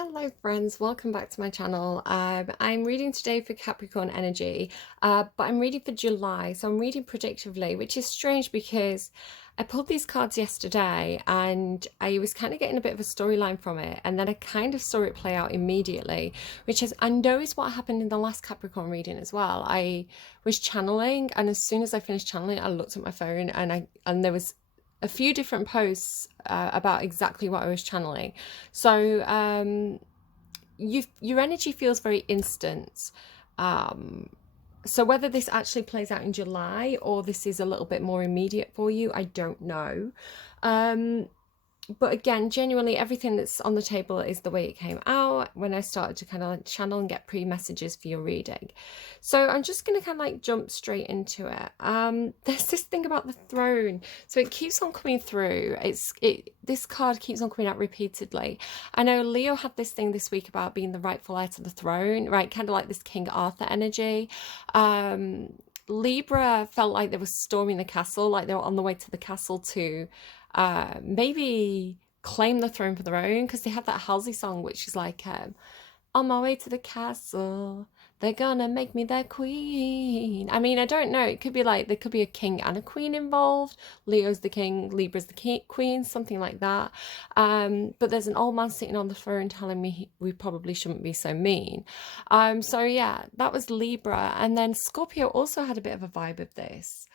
Hello friends, welcome back to my channel. I'm reading today for Capricorn energy, but I'm reading for July, so I'm reading predictively, which is strange because I pulled these cards yesterday and I was kind of getting a bit of a storyline from it, and then I kind of saw it play out immediately, which is I know is what happened in the last Capricorn reading as well. I was channeling, and as soon as I finished channeling, I looked at my phone and there was a few different posts about exactly what I was channeling. So your energy feels very instant. Um, so whether this actually plays out in July or this is a little bit more immediate for you, I don't know. Um, but again, genuinely, everything that's on the table is the way it came out when I started to kind of like channel and get pre-messages for your reading. So I'm just going to kind of like jump straight into it. There's this thing about the throne. So it keeps on coming through. This card keeps on coming out repeatedly. I know Leo had this thing this week about being the rightful heir to the throne, right? Kind of like this King Arthur energy. Libra felt like they were storming the castle, like they were on the way to the castle to maybe claim the throne for their own, because they have that Halsey song which is like on my way to the castle, they're gonna make me their queen. I mean, I don't know, it could be like there could be a king and a queen involved. Leo's the king, Libra's the queen, something like that. But there's an old man sitting on the throne telling me we probably shouldn't be so mean. So yeah, that was Libra. And then Scorpio also had a bit of a vibe of this.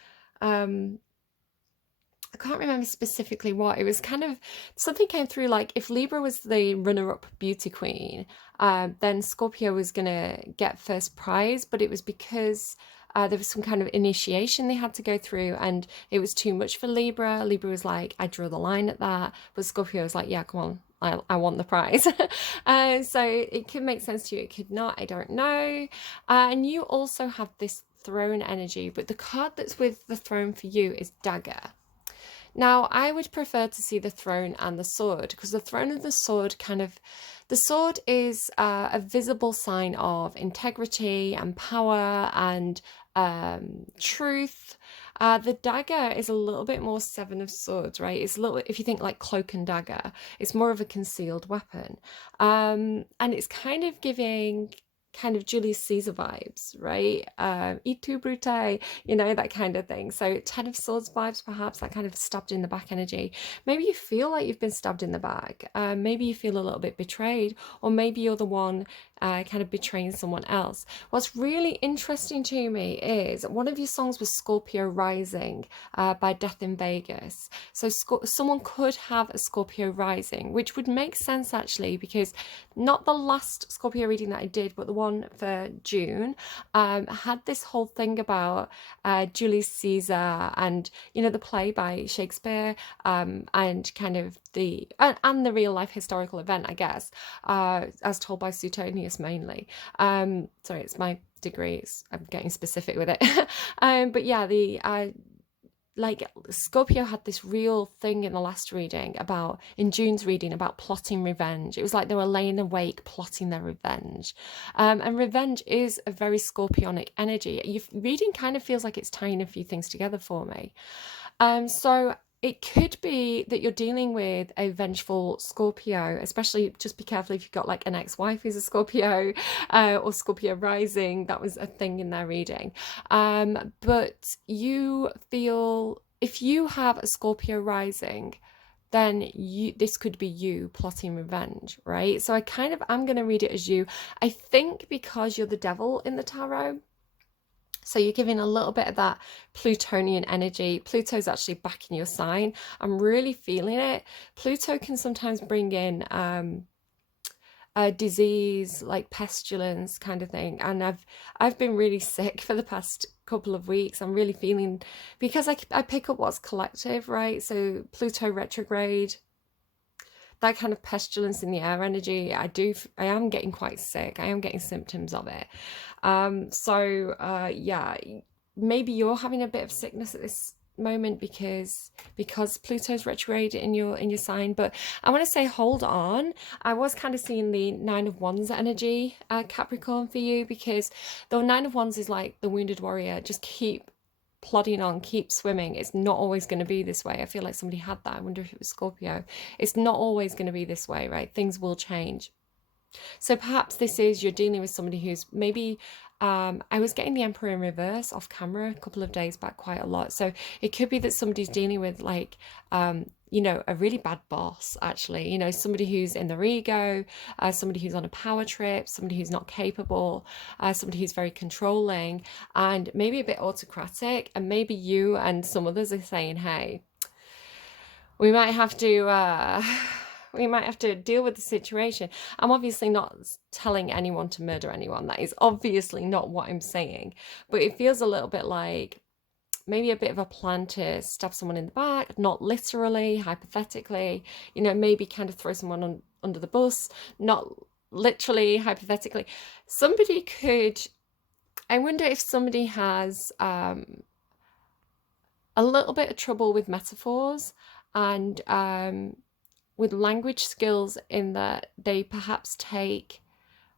I can't remember specifically what. It was kind of something came through like if Libra was the runner-up beauty queen, then Scorpio was gonna get first prize, but it was because there was some kind of initiation they had to go through, and it was too much for Libra. Libra was like, I draw the line at that, but Scorpio was like, yeah, come on, I want the prize. So it could make sense to you, it could not, I don't know. And you also have this throne energy, but the card that's with the throne for you is Dagger. Now, I would prefer to see the throne and the sword, because the throne and the sword the sword is a visible sign of integrity and power and truth. The dagger is a little bit more Seven of Swords, right? It's a little, if you think like cloak and dagger, it's more of a concealed weapon. And it's kind of giving kind of Julius Caesar vibes, right? Et tu, Brute, that kind of thing. So Ten of Swords vibes, perhaps, that kind of stabbed in the back energy. Maybe you feel like you've been stabbed in the back. Maybe you feel a little bit betrayed, or maybe you're the one kind of betraying someone else. What's really interesting to me is one of your songs was Scorpio Rising by Death in Vegas. So someone could have a Scorpio rising, which would make sense actually, because not the last Scorpio reading that I did, but the one for June had this whole thing about Julius Caesar and the play by Shakespeare, and kind of the real life historical event, I guess, as told by Suetonius mainly. Sorry, it's my degree, I'm getting specific with it. But yeah, the like Scorpio had this real thing in the last reading in June's reading about plotting revenge. It was like they were laying awake plotting their revenge. And revenge is a very Scorpionic energy. Your reading kind of feels like it's tying a few things together for me. So it could be that you're dealing with a vengeful Scorpio, especially just be careful if you've got like an ex-wife who's a Scorpio, or Scorpio rising. That was a thing in their reading. But you feel if you have a Scorpio rising, then this could be you plotting revenge, right? So I'm going to read it as you. I think because you're the devil in the tarot, so you're giving a little bit of that Plutonian energy. Pluto's actually back in your sign. I'm really feeling it. Pluto can sometimes bring in a disease, like pestilence kind of thing. And I've been really sick for the past couple of weeks. I'm really feeling, because I pick up what's collective, right? So Pluto retrograde, that kind of pestilence in the air energy, I am getting quite sick. I am getting symptoms of it. Yeah, maybe you're having a bit of sickness at this moment because Pluto's retrograde in your sign. But I want to say, hold on. I was kind of seeing the Nine of Wands energy, Capricorn, for you, because the Nine of Wands is like the wounded warrior. Just keep plodding on, keep swimming. It's not always going to be this way. I feel like somebody had that. I wonder if it was Scorpio. It's not always going to be this way, right? Things will change. So perhaps this is you're dealing with somebody who's maybe I was getting the Emperor in reverse off camera a couple of days back quite a lot. So it could be that somebody's dealing with like you know, a really bad boss, actually, you know, somebody who's in their ego, somebody who's on a power trip, somebody who's not capable, somebody who's very controlling and maybe a bit autocratic. And maybe you and some others are saying, hey, we might have to we might have to deal with the situation. I'm obviously not telling anyone to murder anyone. That is obviously not what I'm saying. But it feels a little bit like maybe a bit of a plan to stab someone in the back, not literally, hypothetically, you know, maybe kind of throw someone under the bus, not literally, hypothetically. Somebody could, I wonder if somebody has a little bit of trouble with metaphors and with language skills, in that they perhaps take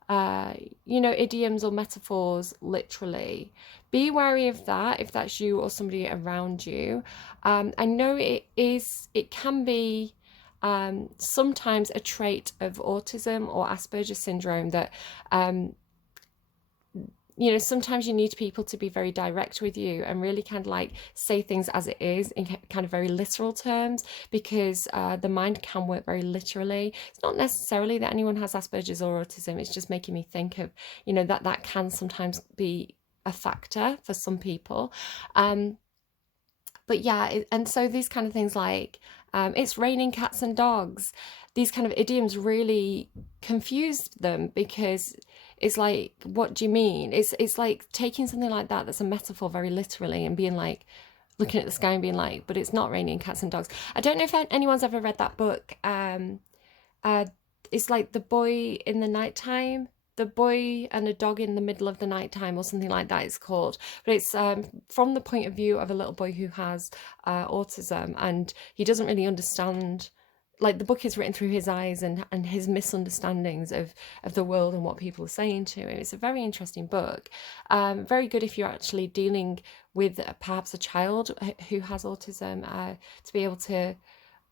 you know, idioms or metaphors literally. Be wary of that if that's you or somebody around you. I know it can be sometimes a trait of autism or Asperger's syndrome that you know, sometimes you need people to be very direct with you and really kind of like say things as it is in kind of very literal terms, because the mind can work very literally. It's not necessarily that anyone has Asperger's or autism. It's just making me think of, you know, that can sometimes be a factor for some people. But yeah, and so these kind of things like it's raining cats and dogs, these kind of idioms really confused them, because it's like, what do you mean? It's like taking something like that that's a metaphor very literally and being like, looking at the sky and being like, but it's not raining cats and dogs. I don't know if anyone's ever read that book. Uh, it's like The Boy in the Nighttime, The Boy and a Dog in the Middle of the Nighttime, or something like that it's called. But it's from the point of view of a little boy who has autism, and he doesn't really understand, like the book is written through his eyes and his misunderstandings of the world and what people are saying to him. It's a very interesting book, very good if you're actually dealing with perhaps a child who has autism, to be able to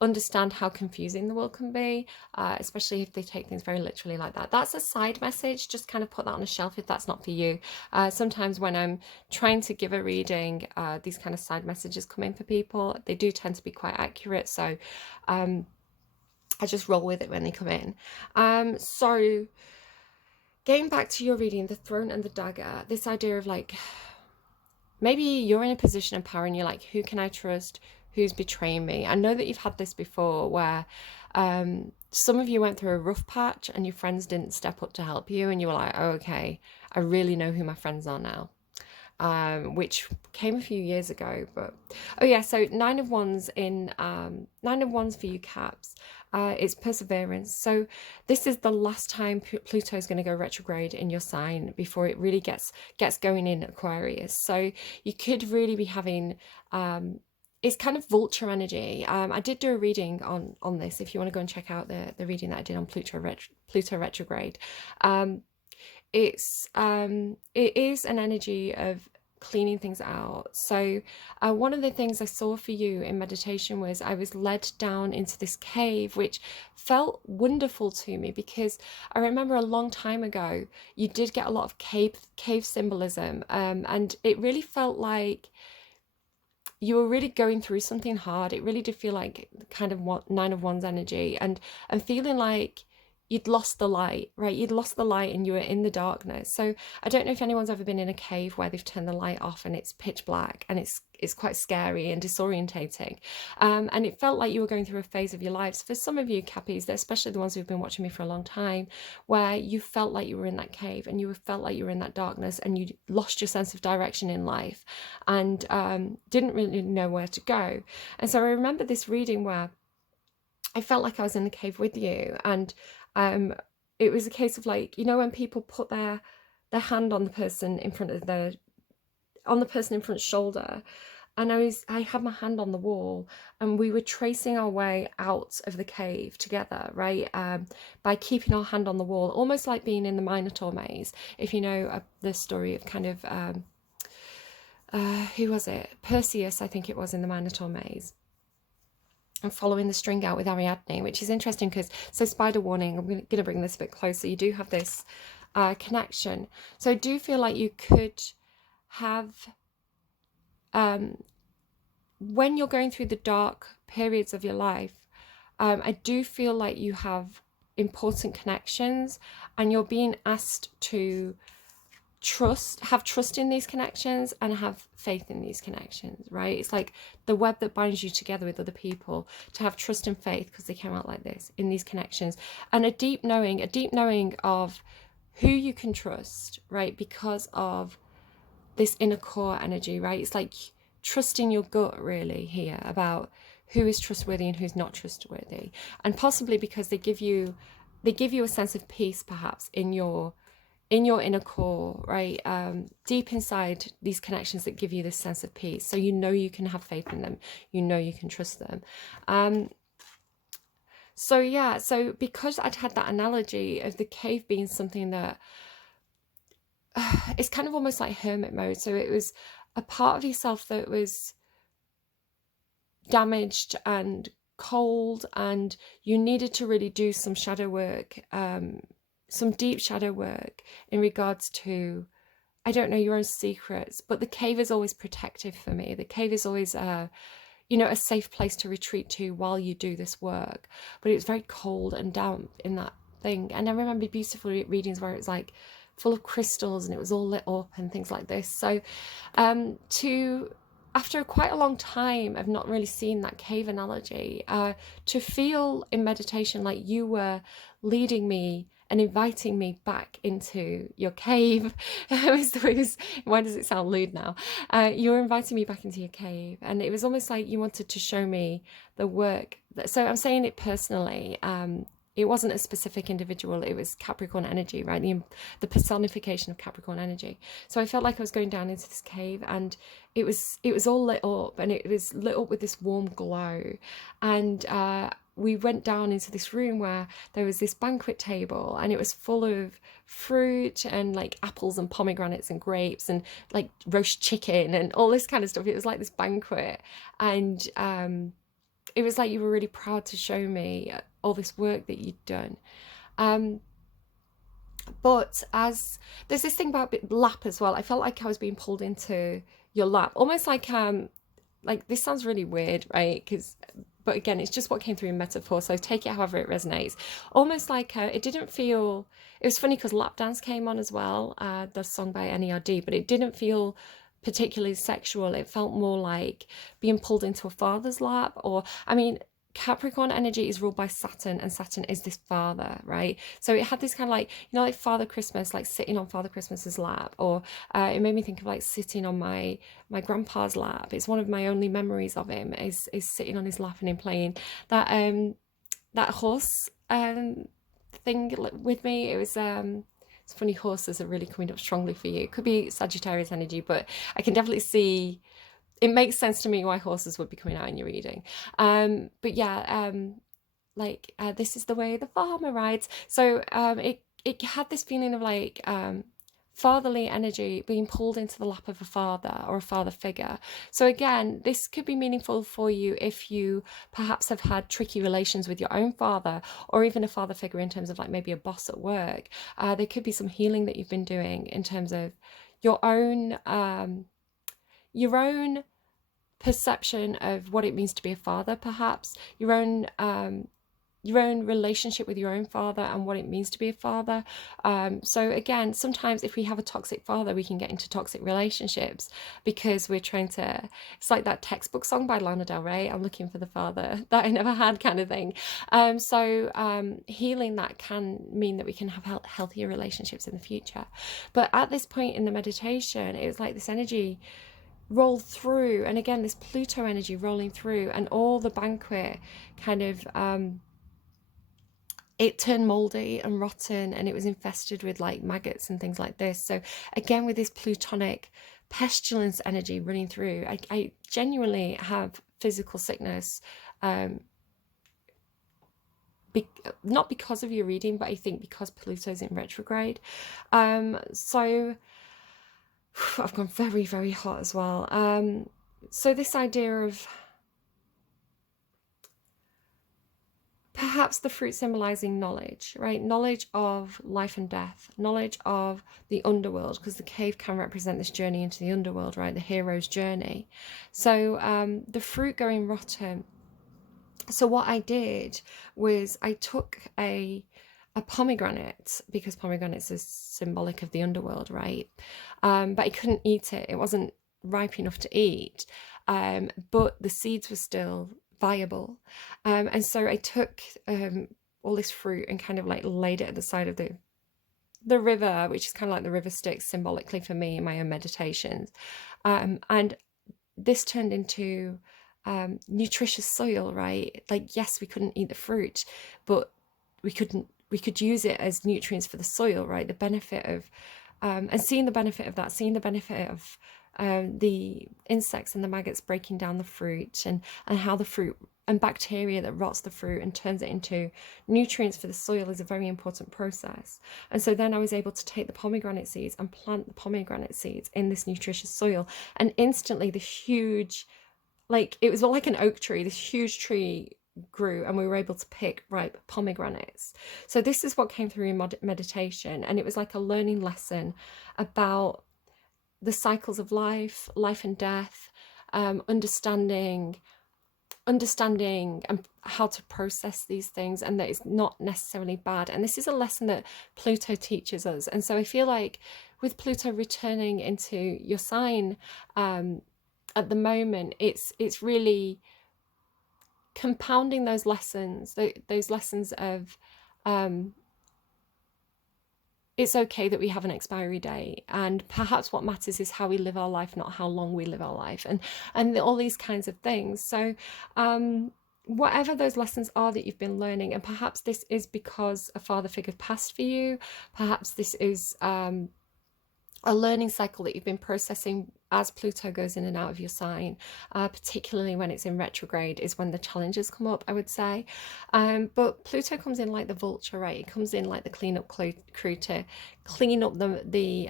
understand how confusing the world can be, especially if they take things very literally like that. That's a side message. Just kind of put that on a shelf if that's not for you. Sometimes when I'm trying to give a reading, these kind of side messages come in for people. They do tend to be quite accurate, so I just roll with it when they come in. So getting back to your reading, the throne and the dagger, this idea of like, maybe you're in a position of power and you're like, who can I trust? Who's betraying me? I know that you've had this before where some of you went through a rough patch and your friends didn't step up to help you, and you were like, oh, okay, I really know who my friends are now. Which came a few years ago, but oh yeah, so Nine of Wands for you Caps, it's perseverance. So this is the last time Pluto is going to go retrograde in your sign before it really gets going in Aquarius. So you could really be having it's kind of vulture energy. I did do a reading on this if you want to go and check out the reading that I did on Pluto retrograde. It is an energy of cleaning things out. So one of the things I saw for you in meditation was I was led down into this cave, which felt wonderful to me, because I remember a long time ago you did get a lot of cave symbolism, and it really felt like you were really going through something hard. It really did feel like kind of Nine of Wands energy, and feeling like you'd lost the light, right? You'd lost the light and you were in the darkness. So I don't know if anyone's ever been in a cave where they've turned the light off and it's pitch black, and it's quite scary and disorientating. And it felt like you were going through a phase of your lives. For some of you Cappies, especially the ones who've been watching me for a long time, where you felt like you were in that cave and you felt like you were in that darkness and you lost your sense of direction in life and didn't really know where to go. And so I remember this reading where I felt like I was in the cave with you, and it was a case of like, you know, when people put their hand on the person in front of on the person in front's shoulder, and I had my hand on the wall, and we were tracing our way out of the cave together, right? By keeping our hand on the wall, almost like being in the Minotaur maze. If you know the story of kind of who was it? Perseus, I think it was, in the Minotaur maze. and following the string out with Ariadne, which is interesting because, so spider warning, I'm going to bring this a bit closer. You do have this connection. So I do feel like you could have, when you're going through the dark periods of your life, I do feel like you have important connections and you're being asked to have trust in these connections and have faith in these connections, right? It's like the web that binds you together with other people, to have trust and faith, because they came out like this, in these connections, and a deep knowing of who you can trust, right? Because of this inner core energy, right? It's like trusting your gut really here about who is trustworthy and who's not trustworthy, and possibly because they give you a sense of peace perhaps in your inner core, right? Deep inside these connections that give you this sense of peace. So you know you can have faith in them. You know you can trust them. So yeah, so because I'd had that analogy of the cave being something that it's kind of almost like hermit mode. So it was a part of yourself that was damaged and cold, and you needed to really do some shadow work, some deep shadow work in regards to, I don't know, your own secrets. But the cave is always protective for me. The cave is always a safe place to retreat to while you do this work. But it was very cold and damp in that thing. And I remember beautiful readings where it was like full of crystals and it was all lit up and things like this. So after quite a long time of not really seeing that cave analogy, to feel in meditation like you were leading me and inviting me back into your cave. Why does it sound lewd now? You were inviting me back into your cave, and it was almost like you wanted to show me the work. So I'm saying it personally. It wasn't a specific individual, it was Capricorn energy, right? The personification of Capricorn energy. So I felt like I was going down into this cave, and it was all lit up, and it was lit up with this warm glow. And we went down into this room where there was this banquet table, and it was full of fruit and like apples and pomegranates and grapes and like roast chicken and all this kind of stuff. It was like this banquet, and it was like you were really proud to show me all this work that you'd done. But as there's this thing about lap as well, I felt like I was being pulled into your lap, almost like this sounds really weird, right? But again, it's just what came through in metaphor, so take it however it resonates. Almost like it didn't feel, it was funny because Lap Dance came on as well, the song by NERD, but it didn't feel particularly sexual. It felt more like being pulled into a father's lap, or, I mean, Capricorn energy is ruled by Saturn, and Saturn is this father, right? So it had this kind of like, like Father Christmas, like sitting on Father Christmas's lap, or it made me think of like sitting on my grandpa's lap. It's one of my only memories of him is sitting on his lap and him playing that horse thing with me. It was it's funny, horses are really coming up strongly for you. It could be Sagittarius energy, but I can definitely see it makes sense to me why horses would be coming out in your reading. But yeah, this is the way the farmer rides. So it had this feeling of like fatherly energy being pulled into the lap of a father or a father figure. So again, this could be meaningful for you if you perhaps have had tricky relations with your own father, or even a father figure in terms of like maybe a boss at work. There could be some healing that you've been doing in terms of your own perception of what it means to be a father, perhaps your own relationship with your own father and what it means to be a father. So again, sometimes if we have a toxic father, we can get into toxic relationships because we're trying to, it's like that textbook song by Lana Del Rey, I'm looking for the father that I never had, kind of thing. Healing that can mean that we can have healthier relationships in the future. But at this point in the meditation, it was like this energy rolled through, and again this Pluto energy rolling through, and all the banquet kind of it turned moldy and rotten, and it was infested with like maggots and things like this. So again, with this plutonic pestilence energy running through, I genuinely have physical sickness, not because of your reading, but I think because Pluto's in retrograde. So I've gone very, very hot as well. So this idea of perhaps the fruit symbolizing knowledge, right? Knowledge of life and death, knowledge of the underworld, because the cave can represent this journey into the underworld, right? The hero's journey. So the fruit going rotten. So what I did was I took a pomegranate, because pomegranates is symbolic of the underworld, right? But I couldn't eat it. It wasn't ripe enough to eat. But the seeds were still viable. And so I took all this fruit and kind of like laid it at the side of the river, which is kind of like the river Styx symbolically for me in my own meditations. And this turned into nutritious soil, right? Like, yes, we couldn't eat the fruit, but we could use it as nutrients for the soil, right? The benefit of and seeing the benefit of that, seeing the benefit of the insects and the maggots breaking down the fruit, and how the fruit and bacteria that rots the fruit and turns it into nutrients for the soil is a very important process. And so then I was able to take the pomegranate seeds and plant the pomegranate seeds in this nutritious soil, and instantly the huge, like, it was like an oak tree, this huge tree grew, and we were able to pick ripe pomegranates. So this is what came through in meditation, and it was like a learning lesson about the cycles of life and death, understanding and how to process these things, and that it's not necessarily bad. And this is a lesson that Pluto teaches us. And so I feel like with Pluto returning into your sign at the moment, it's really compounding those lessons, those lessons of it's okay that we have an expiry date, and perhaps what matters is how we live our life, not how long we live our life, and all these kinds of things. So whatever those lessons are that you've been learning, and perhaps this is because a father figure passed for you, perhaps this is a learning cycle that you've been processing as Pluto goes in and out of your sign, particularly when it's in retrograde is when the challenges come up, I would say. But Pluto comes in like the vulture, right? It comes in like the cleanup crew to clean up the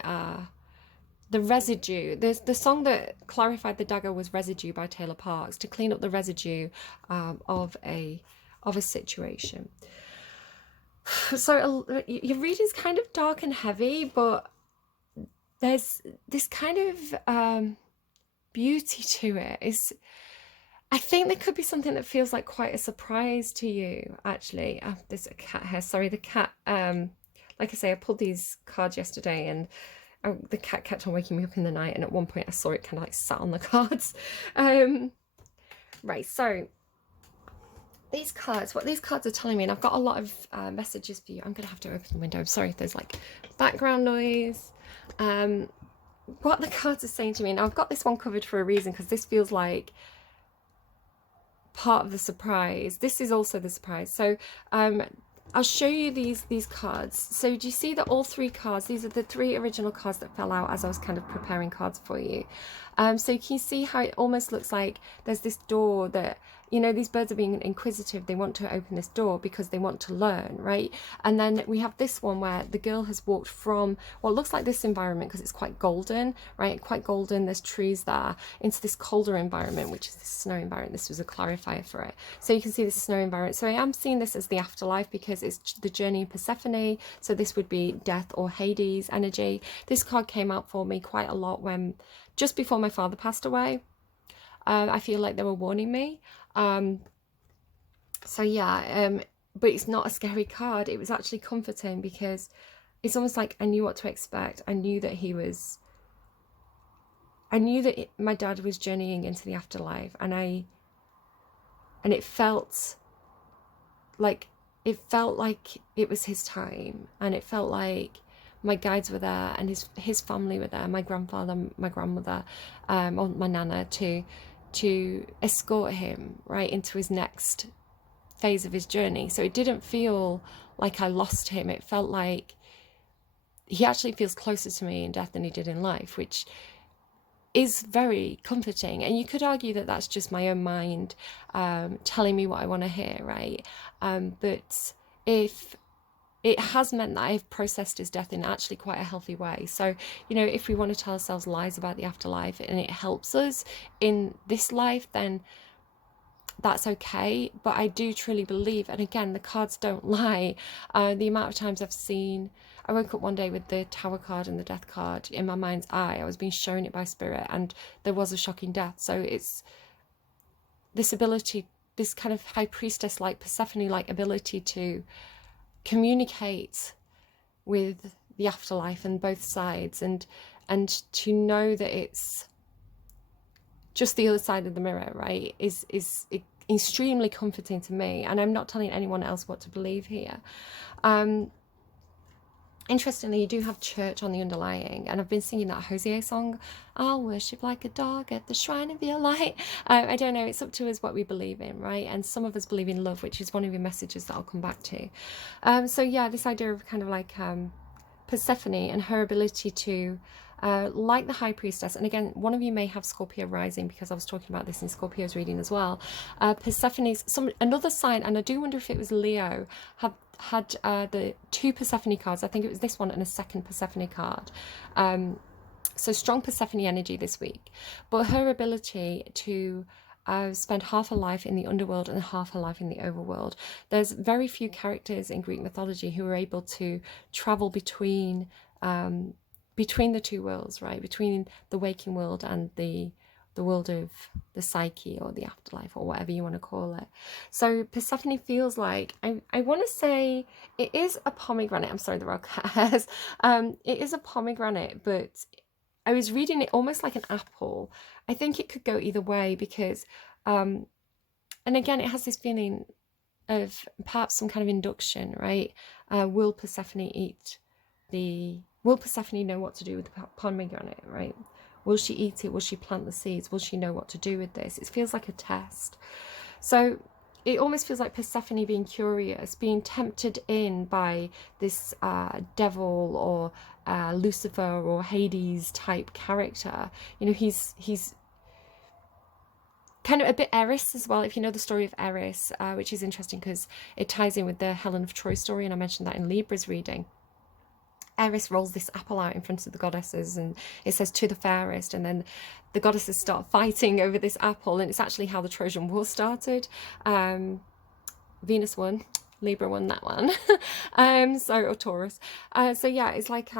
residue. The song that clarified the dagger was Residue by Taylor Parks, to clean up the residue of a situation. So your reading's kind of dark and heavy, but there's this kind of beauty to it. I think there could be something that feels like quite a surprise to you, actually. There's a cat here. Sorry, the cat. Like I say, I pulled these cards yesterday, and the cat kept on waking me up in the night. And at one point, I saw it kind of like sat on the cards. Right. So these cards, what these cards are telling me, and I've got a lot of messages for you. I'm gonna have to open the window. I'm sorry if there's like background noise. What the cards are saying to me, now I've got this one covered for a reason, because this feels like part of the surprise. This is also the surprise. So I'll show you these cards. So do you see that all three cards, these are the three original cards that fell out as I was kind of preparing cards for you. So can you see how it almost looks like there's this door that, you know, these birds are being inquisitive. They want to open this door because they want to learn, right? And then we have this one where the girl has walked from what looks like this environment, because it's quite golden, right? Quite golden. There's trees there, into this colder environment, which is this snow environment. This was a clarifier for it. So you can see this snow environment. So I am seeing this as the afterlife, because it's the journey of Persephone. So this would be death or Hades energy. This card came out for me quite a lot when, just before my father passed away. I feel like they were warning me. So yeah, but it's not a scary card. It was actually comforting, because it's almost like I knew what to expect. I knew that my dad was journeying into the afterlife, and it felt like it was his time, and it felt like my guides were there, and his family were there, my grandfather, my grandmother, or my nana, to escort him right into his next phase of his journey. So it didn't feel like I lost him. It felt like he actually feels closer to me in death than he did in life, which is very comforting. And you could argue that that's just my own mind telling me what I want to hear, right? But if it has meant that I've processed his death in actually quite a healthy way. So, you know, if we want to tell ourselves lies about the afterlife and it helps us in this life, then that's okay. But I do truly believe, and again, the cards don't lie. The amount of times I've seen, I woke up one day with the Tower card and the Death card in my mind's eye. I was being shown it by Spirit, and there was a shocking death. So it's this ability, this kind of High Priestess like, Persephone like ability to communicate with the afterlife and both sides, and to know that it's just the other side of the mirror, right, is extremely comforting to me. And I'm not telling anyone else what to believe here. Interestingly, you do have church on the underlying, and I've been singing that Hosea song, I'll worship like a dog at the shrine of your light. I don't know, it's up to us what we believe in, right? And some of us believe in love, which is one of your messages that I'll come back to. So yeah, this idea of kind of like Persephone and her ability to, like the High Priestess, and again, one of you may have Scorpio rising, because I was talking about this in Scorpio's reading as well. Persephone's another sign, and I do wonder if it was Leo, had the 2 Persephone cards. I think it was this one and a second Persephone card. So strong Persephone energy this week, but her ability to spend half her life in the underworld and half her life in the overworld. There's very few characters in Greek mythology who are able to travel between the 2 worlds, right? Between the waking world and the world of the psyche, or the afterlife, or whatever you want to call it. So Persephone feels like, I want to say it is a pomegranate. I'm sorry, the rock has. It is a pomegranate, but I was reading it almost like an apple. I think it could go either way, because, and again, it has this feeling of perhaps some kind of induction, right? Will Persephone will Persephone know what to do with the pomegranate, right? Will she eat it? Will she plant the seeds? Will she know what to do with this? It feels like a test. So it almost feels like Persephone being curious, being tempted in by this devil, or Lucifer or Hades type character. You know, he's kind of a bit Eris as well, if you know the story of Eris, which is interesting because it ties in with the Helen of Troy story, and I mentioned that in Libra's reading. Eris rolls this apple out in front of the goddesses, and it says, to the fairest, and then the goddesses start fighting over this apple, and it's actually how the Trojan War started. Venus won, Libra won that one. Or Taurus. So yeah, it's like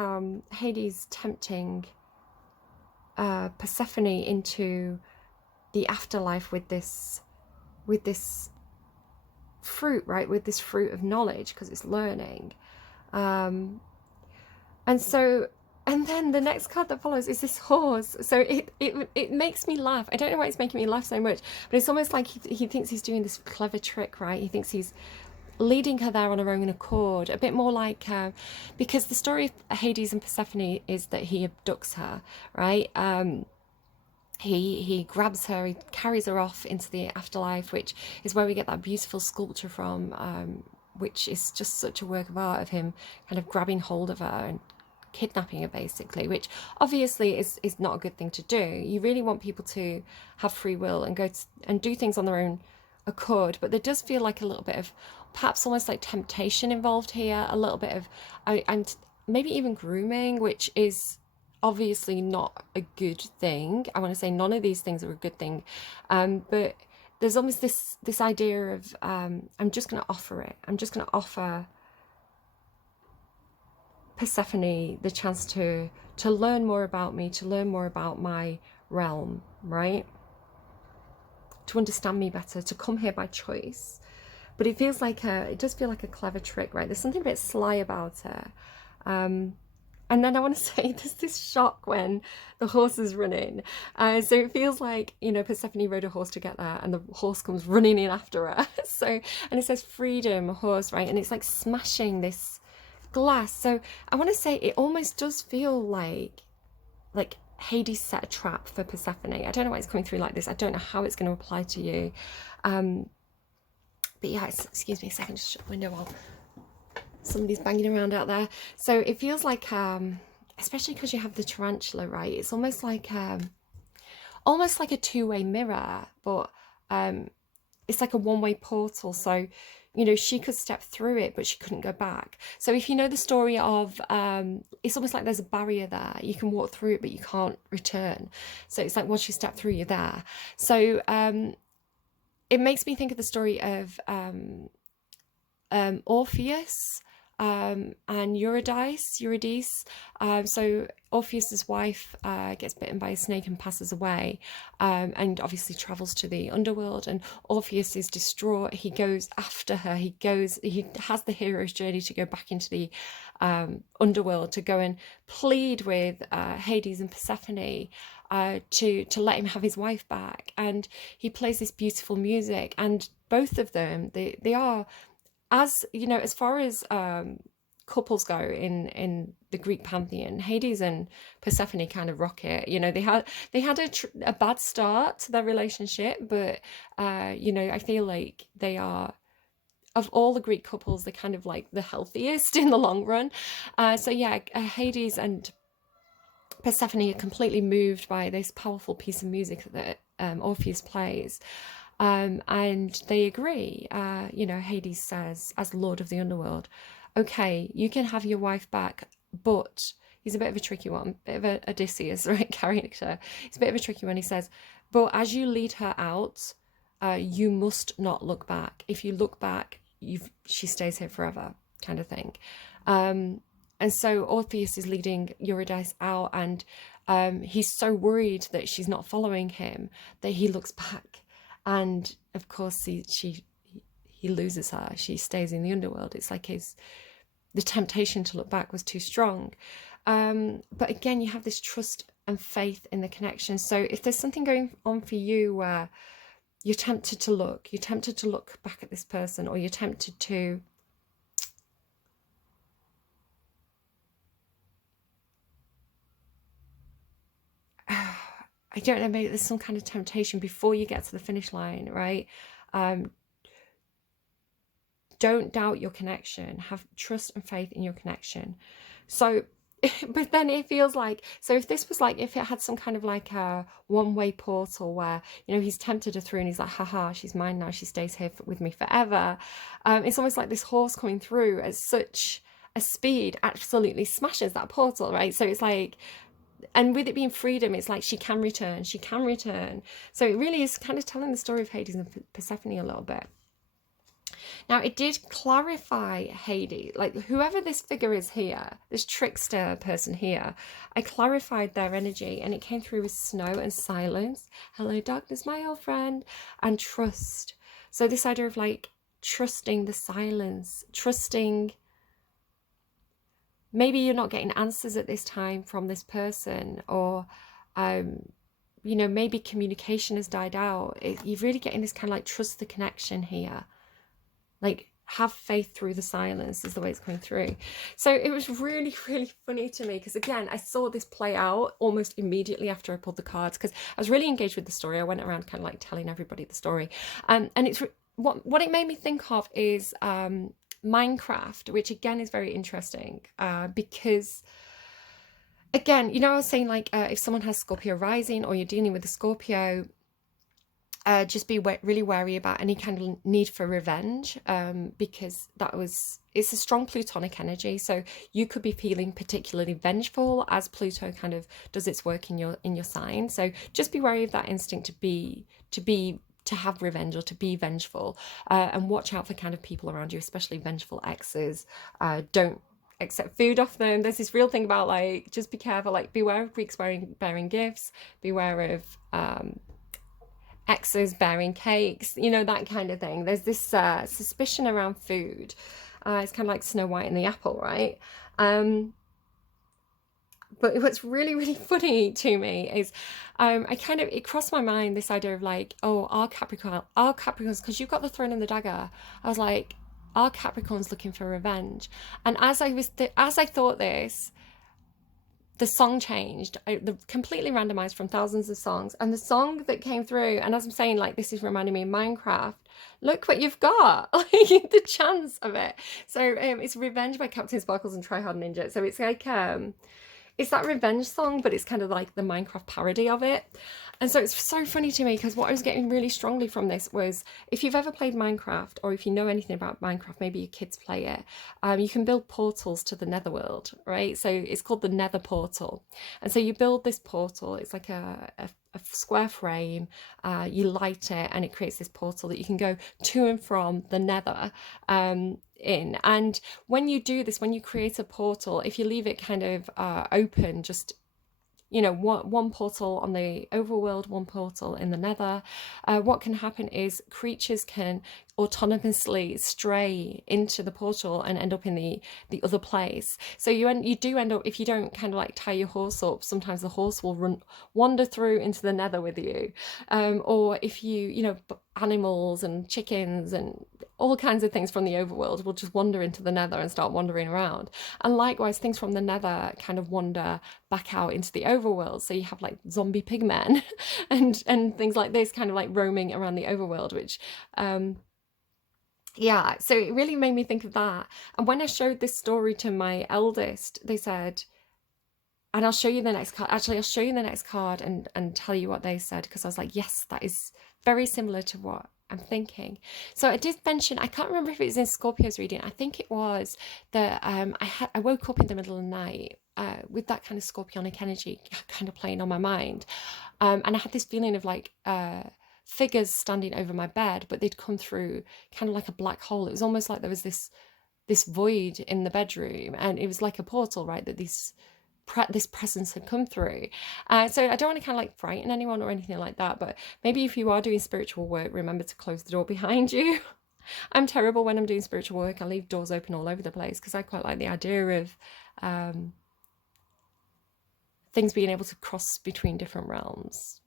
Hades tempting Persephone into the afterlife with this fruit, right? With this fruit of knowledge, because it's learning. And then the next card that follows is this horse. So it makes me laugh. I don't know why it's making me laugh so much, but it's almost like he thinks he's doing this clever trick, right? He thinks he's leading her there on her own accord, a bit more like, because the story of Hades and Persephone is that he abducts her, right? He grabs her, he carries her off into the afterlife, which is where we get that beautiful sculpture from, which is just such a work of art of him kind of grabbing hold of her and kidnapping her, basically, which obviously is not a good thing to do. You really want people to have free will and go and do things on their own accord, but there does feel like a little bit of perhaps almost like temptation involved here, a little bit of and maybe even grooming, which is obviously not a good thing. I want to say none of these things are a good thing, but there's almost this idea of I'm just going to offer it. I'm just going to offer Persephone the chance to learn more about me, to learn more about my realm, right? To understand me better, to come here by choice. But it feels like it does feel like a clever trick, right? There's something a bit sly about it. And then I want to say there's this shock when the horse is running. So it feels like, you know, Persephone rode a horse to get there, and the horse comes running in after her. And it says freedom, horse, right? And it's like smashing this glass. So I want to say it almost does feel like Hades set a trap for Persephone. I don't know why it's coming through like this. I don't know how it's going to apply to you. But yeah, excuse me a second, just shut the window while somebody's banging around out there. So it feels like, especially because you have the tarantula, right? It's almost like a two-way mirror, but it's like a one-way portal. So, you know, she could step through it, but she couldn't go back. So if you know the story of, it's almost like there's a barrier there. You can walk through it, but you can't return. So it's like once you step through, you're there. So it makes me think of the story of Orpheus and Eurydice. So Orpheus's wife gets bitten by a snake and passes away, and obviously travels to the underworld. And Orpheus is distraught. He goes after her. He has the hero's journey to go back into the underworld to go and plead with Hades and Persephone to let him have his wife back. And he plays this beautiful music, and both of them, they are, as you know, as far as couples go in the Greek pantheon, Hades and Persephone kind of rock it. You know, they had a bad start to their relationship, but you know, I feel like they are, of all the Greek couples, they're kind of like the healthiest in the long run. So yeah, Hades and Persephone are completely moved by this powerful piece of music that Orpheus plays. And they agree. You know, Hades says, as Lord of the Underworld, okay, you can have your wife back, but he's a bit of a tricky one, bit of a Odysseus, right, character. He's a bit of a tricky one. He says, but as you lead her out, you must not look back. If you look back, she stays here forever, kind of thing. And so Orpheus is leading Eurydice out, and he's so worried that she's not following him that he looks back. And of course, he loses her. She stays in the underworld. It's like the temptation to look back was too strong. But again, you have this trust and faith in the connection. So if there's something going on for you where you're tempted to look back at this person, or you're tempted to I don't know, maybe there's some kind of temptation before you get to the finish line, right? Don't doubt your connection. Have trust and faith in your connection. So, but then it feels like, so if this was like, if it had some kind of like a one-way portal where, you know, he's tempted her through and he's like, haha, she's mine now, she stays here with me forever. It's almost like this horse coming through at such a speed absolutely smashes that portal, right? So it's like, and with it being freedom, it's like she can return. So it really is kind of telling the story of Hades and Persephone a little bit. Now, it did clarify Hades, like whoever this figure is here, this trickster person here, I clarified their energy, and it came through with snow and silence. Hello, darkness, my old friend, and trust. So this idea of like trusting the silence, trusting. Maybe you're not getting answers at this time from this person, or, you know, maybe communication has died out. You're really getting this kind of like trust the connection here. Like have faith through the silence is the way it's coming through. So it was really, really funny to me because, again, I saw this play out almost immediately after I pulled the cards because I was really engaged with the story. I went around kind of like telling everybody the story. And it's what it made me think of is Minecraft, which again is very interesting because, again, you know, I was saying like if someone has Scorpio rising or you're dealing with a Scorpio, just be really wary about any kind of need for revenge, because it's a strong Plutonic energy. So you could be feeling particularly vengeful as Pluto kind of does its work in your sign. So just be wary of that instinct to have revenge or to be vengeful, and watch out for kind of people around you, especially vengeful exes. Don't accept food off them. There's this real thing about like, just be careful, like beware of Greeks bearing gifts, beware of exes bearing cakes, you know, that kind of thing. There's this suspicion around food. It's kind of like Snow White and the Apple, right? But what's really, really funny to me is it crossed my mind, this idea of like, oh, our Capricorns, because you've got the throne and the dagger. I was like, are Capricorns looking for revenge? And as I thought this, the song changed. Completely randomized from thousands of songs, and the song that came through, and as I'm saying, like, this is reminding me of Minecraft. Look what you've got, like the chance of it. So it's Revenge by Captain Sparkles and Try Hard Ninja. So it's like it's that revenge song, but it's kind of like the Minecraft parody of it. And so it's so funny to me because what I was getting really strongly from this was, if you've ever played Minecraft, or if you know anything about Minecraft, maybe your kids play it, you can build portals to the netherworld, right? So it's called the nether portal. And so you build this portal. It's like a a square frame, you light it, and it creates this portal that you can go to and from the nether in. And when you do this, when you create a portal, if you leave it kind of open, just one portal on the overworld, one portal in the nether, what can happen is creatures can autonomously stray into the portal and end up in the other place. So you do end up, if you don't kind of like tie your horse up, sometimes the horse will wander through into the nether with you, or if animals and chickens and all kinds of things from the overworld will just wander into the nether and start wandering around. And likewise, things from the nether kind of wander back out into the overworld. So you have like zombie pigmen and things like this kind of like roaming around the overworld, which yeah, so it really made me think of that. And when I showed this story to my eldest, they said, and I'll show you the next card. Actually, I'll show you the next card and tell you what they said, because I was like, yes, that is very similar to what I'm thinking. So I did mention, I can't remember if it was in Scorpio's reading. I think it was that I woke up in the middle of the night with that kind of scorpionic energy kind of playing on my mind. And I had this feeling of like figures standing over my bed, but they'd come through kind of like a black hole. It was almost like there was this void in the bedroom, and it was like a portal, right, that this presence had come through. So I don't want to kind of like frighten anyone or anything like that, but maybe if you are doing spiritual work, remember to close the door behind you. I'm terrible when I'm doing spiritual work. I leave doors open all over the place because I quite like the idea of things being able to cross between different realms.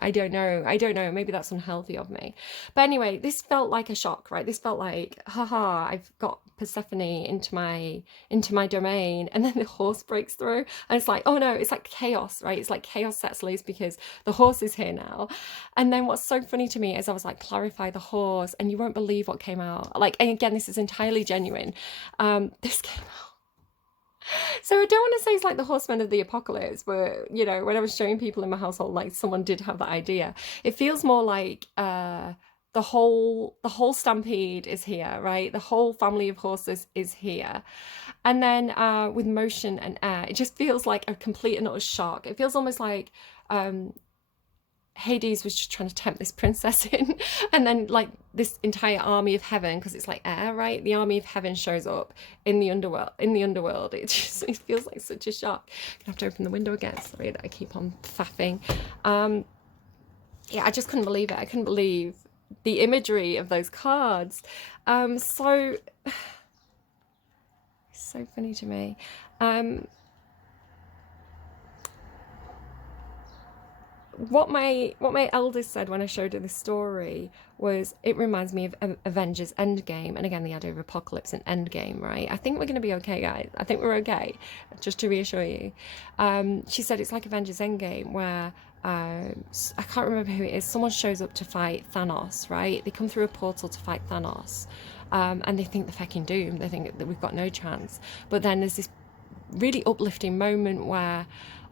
I don't know. Maybe that's unhealthy of me. But anyway, this felt like a shock, right? This felt like, haha, I've got Persephone into my domain, and then the horse breaks through, and it's like, oh no, it's like chaos, right? It's like chaos sets loose because the horse is here now. And then what's so funny to me is I was like, clarify the horse, and you won't believe what came out. Like, and again, this is entirely genuine. This came out. So I don't want to say it's like the horsemen of the apocalypse, but when I was showing people in my household, like someone did have that idea. It feels more like the whole stampede is here, right? The whole family of horses is here. And then with motion and air, it just feels like a complete and utter shock. It feels almost like Hades was just trying to tempt this princess in, and then like this entire army of heaven, because it's like air, right? The army of heaven shows up in the underworld. It feels like such a shock. I'm gonna have to open the window again. Sorry that I keep on faffing. Yeah, I just couldn't believe it. I couldn't believe the imagery of those cards. So funny to me. What my eldest said when I showed her this story was, it reminds me of Avengers Endgame, and again the idea of apocalypse and endgame, right? I think we're going to be okay, guys. I think we're okay, just to reassure you. She said it's like Avengers Endgame, where I can't remember who it is. Someone shows up to fight Thanos, right? They come through a portal to fight Thanos, and they think they're fucking doomed. They think that we've got no chance. But then there's this really uplifting moment where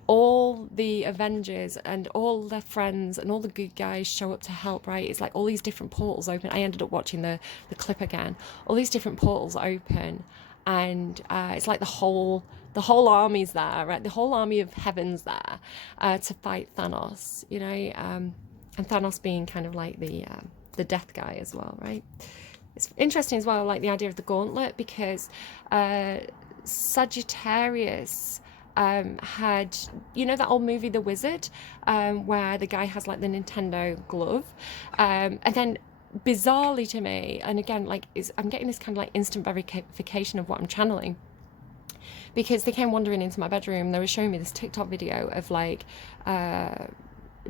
all the Avengers and all their friends and all the good guys show up to help, right? It's like all these different portals open. I ended up watching the clip again. All these different portals open, and it's like the whole army's there, right? The whole army of heaven's there to fight Thanos, and Thanos being kind of like the death guy as well, right? It's interesting as well, like the idea of the gauntlet, because Sagittarius had, that old movie The Wizard, where the guy has like the Nintendo glove, and then bizarrely to me, and again, like I'm getting this kind of like instant verification of what I'm channeling, because they came wandering into my bedroom. They were showing me this TikTok video of like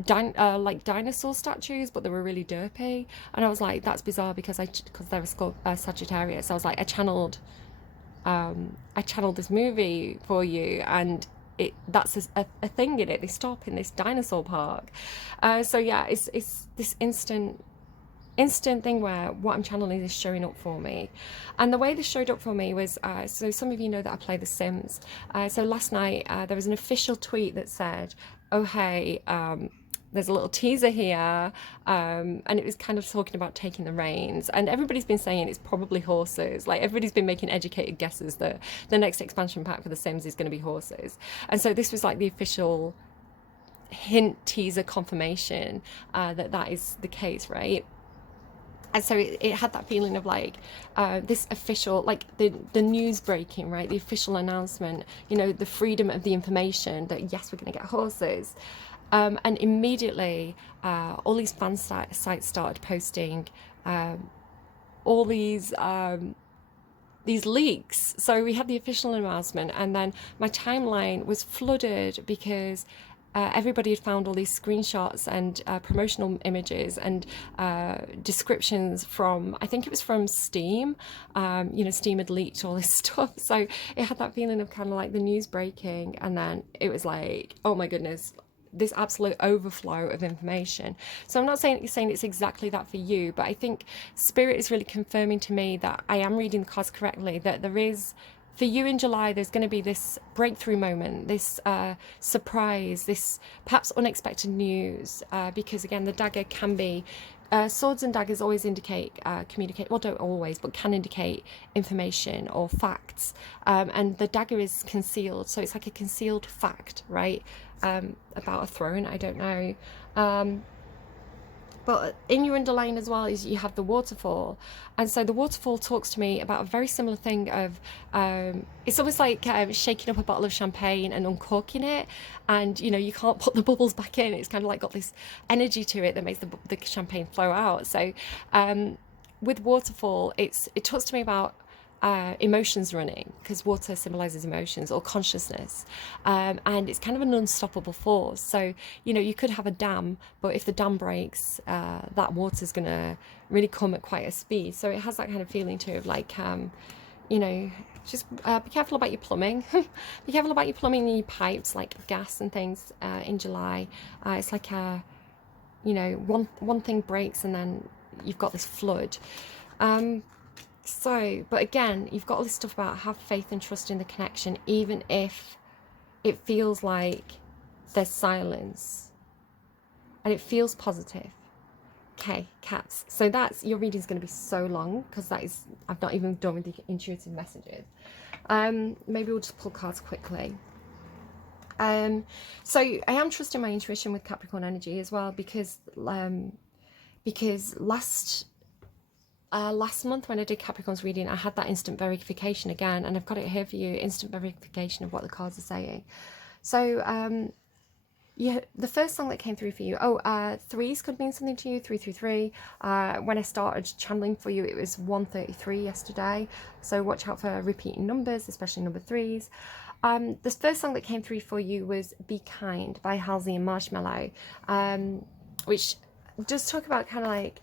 dinosaur statues, but they were really derpy, and I was like, that's bizarre, because they're a Sagittarius. I was like, I channeled this movie for you, and that's a thing in it. They stop in this dinosaur park. So yeah, it's this instant thing where what I'm channeling is showing up for me. And the way this showed up for me was, so some of you know that I play The Sims. So last night there was an official tweet that said, oh hey, there's a little teaser here, and it was kind of talking about taking the reins, and everybody's been saying it's probably horses. Like, everybody's been making educated guesses that the next expansion pack for The Sims is going to be horses. And so this was like the official hint, teaser, confirmation that that is the case, right? And so it had that feeling of like this official, like the news breaking, right? The official announcement, you know, the freedom of the information that yes, we're going to get horses. And immediately, all these fan sites started posting all these leaks. So we had the official announcement, and then my timeline was flooded because everybody had found all these screenshots and promotional images and descriptions from, I think it was from Steam. You know, Steam had leaked all this stuff. So it had that feeling of kind of like the news breaking, and then it was like, oh my goodness, this absolute overflow of information. So I'm not saying it's exactly that for you, but I think Spirit is really confirming to me that I am reading the cards correctly, that there is, for you in July, there's going to be this breakthrough moment, this surprise, this perhaps unexpected news, because again, the dagger can be, swords and daggers always indicate, communicate, well, don't always, but can indicate information or facts. And the dagger is concealed, so it's like a concealed fact, right? About a throne, I don't know. But in your underlying as well is you have the waterfall, and so the waterfall talks to me about a very similar thing of it's almost like shaking up a bottle of champagne and uncorking it, and you know you can't put the bubbles back in. It's kind of like got this energy to it that makes the champagne flow out. So with waterfall, it talks to me about emotions running, because water symbolizes emotions or consciousness, and it's kind of an unstoppable force. So you know you could have a dam, but if the dam breaks, that water's gonna really come at quite a speed. So it has that kind of feeling too of like you know, just be careful about your plumbing. Be careful about your plumbing and your pipes, like gas and things. In July, it's like you know, one thing breaks and then you've got this flood. So, but again, you've got all this stuff about have faith and trust in the connection, even if it feels like there's silence and it feels positive. Okay, cats. So that's, your reading's going to be so long because that is, I've not even done with the intuitive messages. Maybe we'll just pull cards quickly. So I am trusting my intuition with Capricorn energy as well, because last month when I did Capricorn's reading, I had that instant verification again, and I've got it here for you, instant verification of what the cards are saying. So yeah, the first song that came through for you, threes could mean something to you, 333. When I started channeling for you, it was 133 yesterday, so watch out for repeating numbers, especially number threes. The first song that came through for you was Be Kind by Halsey and Marshmallow, which does talk about kind of like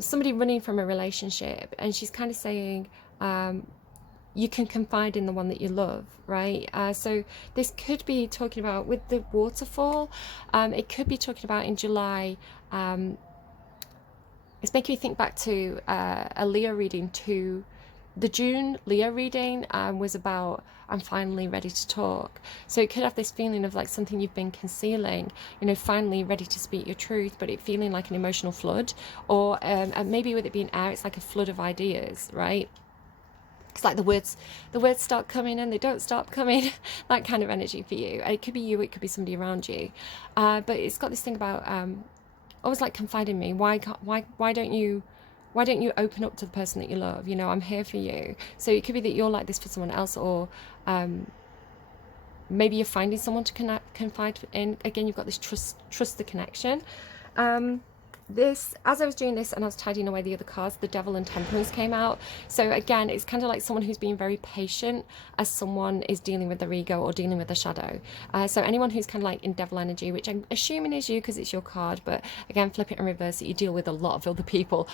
somebody running from a relationship, and she's kind of saying you can confide in the one that you love, right? So this could be talking about, with the waterfall, it could be talking about in July. It's making me think back to a Leo reading too. The June Leo reading was about I'm finally ready to talk. So it could have this feeling of like something you've been concealing, you know, finally ready to speak your truth, but it feeling like an emotional flood, or maybe with it being air, it's like a flood of ideas, right? It's like the words start coming and they don't stop coming. That kind of energy for you. It could be you, it could be somebody around you, but it's got this thing about always like confide in me. Why don't you open up to the person that you love? You know, I'm here for you. So it could be that you're like this for someone else, or maybe you're finding someone to confide in. Again, you've got this trust the connection. This, as I was doing this and I was tidying away the other cards, the Devil and Temperance came out. So again, it's kind of like someone who's being very patient as someone is dealing with their ego or dealing with the shadow. So anyone who's kind of like in Devil energy, which I'm assuming is you because it's your card, but again, flip it and reverse it, you deal with a lot of other people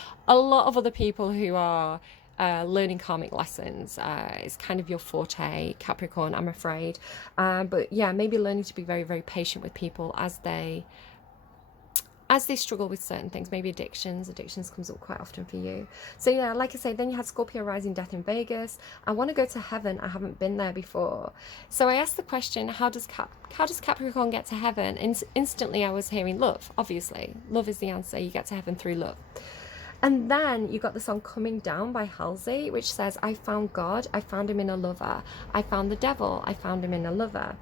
who are learning karmic lessons. It's kind of your forte, Capricorn, I'm afraid. But yeah, maybe learning to be very, very patient with people as they struggle with certain things, maybe addictions comes up quite often for you. So yeah, like I say, then you had Scorpio rising, death in Vegas. I want to go to heaven, I haven't been there before. So I asked the question, how does Capricorn get to heaven? And instantly I was hearing love. Obviously love is the answer. You get to heaven through love. And then you got the song Coming Down by Halsey, which says, I found God, I found him in a lover. I found the devil, I found him in a lover.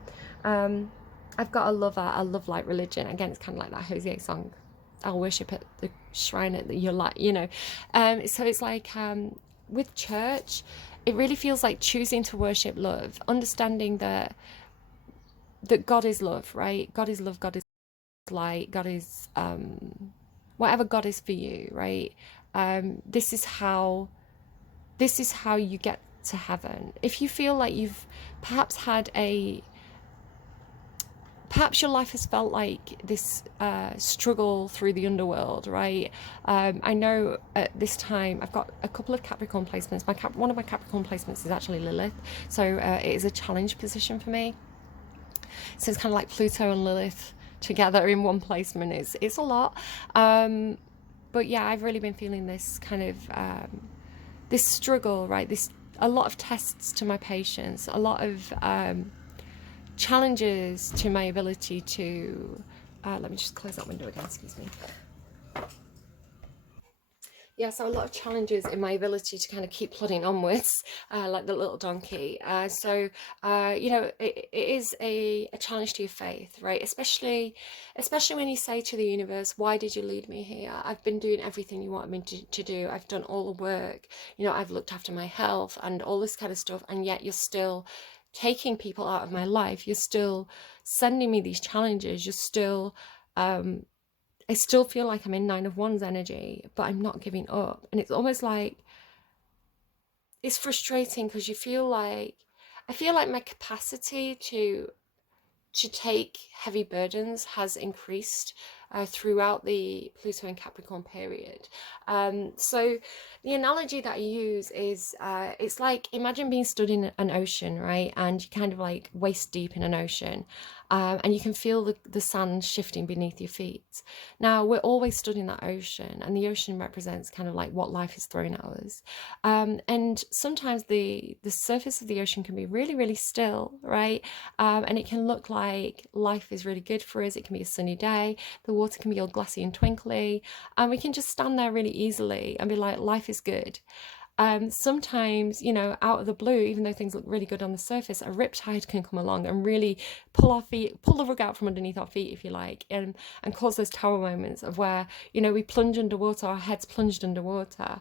I've got a lover, I love like religion. Again, it's kind of like that Hosea song. I'll worship at the shrine at your light, you know. So it's like with church, it really feels like choosing to worship love, understanding that God is love, right? God is love, God is light, God is whatever God is for you, right? This is how you get to heaven. If you feel like you've perhaps had a perhaps your life has felt like this struggle through the underworld, right? I know at this time I've got a couple of Capricorn placements. One of my Capricorn placements is actually Lilith, so it is a challenge position for me. So it's kind of like Pluto and Lilith together in one placement. It's a lot, but yeah, I've really been feeling this kind of this struggle, right? This a lot of tests to my patience, a lot of challenges to my ability to let me just close that window again, excuse me. Yeah, so a lot of challenges in my ability to kind of keep plodding onwards, like the little donkey. You know, it is a challenge to your faith, right? Especially when you say to the universe, why did you lead me here? I've been doing everything you wanted me to do. I've done all the work. You know, I've looked after my health and all this kind of stuff, and yet you're still taking people out of my life. You're still sending me these challenges. You're still I still feel like I'm in Nine of Wands energy, but I'm not giving up. And it's almost like it's frustrating because I feel like my capacity to take heavy burdens has increased throughout the Pluto and Capricorn period. So the analogy that I use is it's like imagine being stood in an ocean, right? And you're kind of like waist deep in an ocean. And you can feel the sand shifting beneath your feet. Now, we're always stood in that ocean, and the ocean represents kind of like what life is throwing at us. And sometimes the surface of the ocean can be really, really still, right? And it can look like life is really good for us. It can be a sunny day. The water can be all glassy and twinkly. And we can just stand there really easily and be like, life is good. Sometimes, you know, out of the blue, even though things look really good on the surface, a riptide can come along and really pull the rug out from underneath our feet, if you like, and cause those tower moments of where, you know, we plunge underwater, our heads plunged underwater.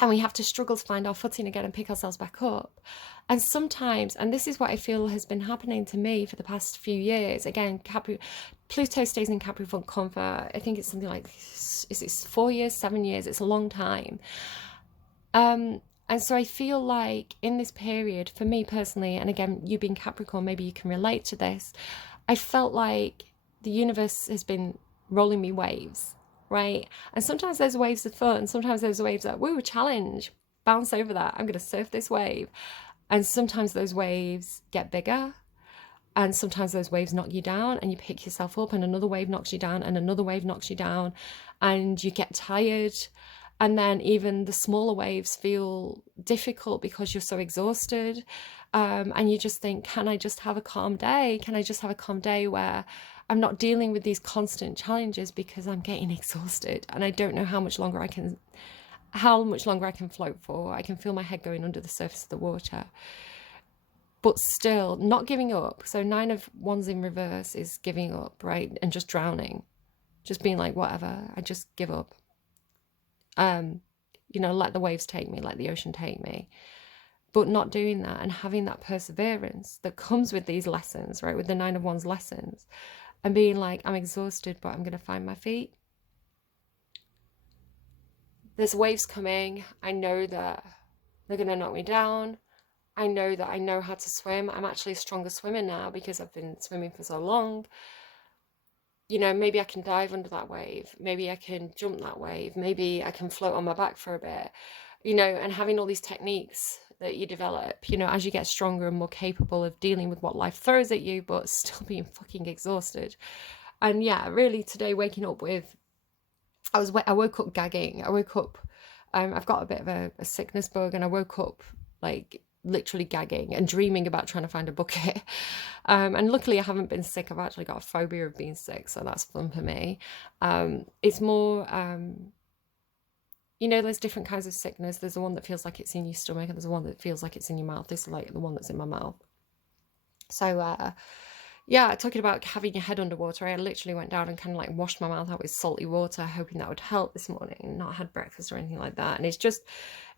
And we have to struggle to find our footing again and pick ourselves back up. And sometimes, and this is what I feel has been happening to me for the past few years, again, Pluto stays in Capricorn for, I think it's something like, is it 4 years, 7 years? It's a long time. And so I feel like in this period, for me personally, and again, you being Capricorn, maybe you can relate to this, I felt like the universe has been rolling me waves, right? And sometimes there's waves of fun, sometimes there's waves that, woo, challenge, bounce over that, I'm going to surf this wave. And sometimes those waves get bigger, and sometimes those waves knock you down and you pick yourself up, and another wave knocks you down, and another wave knocks you down, and you get tired. And then even the smaller waves feel difficult because you're so exhausted. And you just think, can I just have a calm day? Can I just have a calm day where I'm not dealing with these constant challenges because I'm getting exhausted and I don't know how much longer I can float for. I can feel my head going under the surface of the water. But still not giving up. So 9 of Wands in reverse is giving up, right? And just drowning. Just being like, whatever, I just give up. You know, let the waves take me, let the ocean take me. But not doing that and having that perseverance that comes with these lessons, right? With the 9 of Wands lessons, and being like, I'm exhausted, but I'm going to find my feet. There's waves coming. I know that they're going to knock me down. I know that I know how to swim. I'm actually a stronger swimmer now because I've been swimming for so long. You know, maybe I can dive under that wave. Maybe I can jump that wave. Maybe I can float on my back for a bit, you know, and having all these techniques that you develop, you know, as you get stronger and more capable of dealing with what life throws at you, but still being fucking exhausted. And yeah, really today waking up with, I woke up gagging. I woke up, I've got a bit of a sickness bug, and I woke up like literally gagging and dreaming about trying to find a bucket. And luckily I haven't been sick. I've actually got a phobia of being sick, so that's fun for me. It's more, you know, there's different kinds of sickness. There's the one that feels like it's in your stomach, and there's the one that feels like it's in your mouth. This is like the one that's in my mouth. So Yeah, talking about having your head underwater, I literally went down and kind of like washed my mouth out with salty water, hoping that would help this morning. Not had breakfast or anything like that. And it's just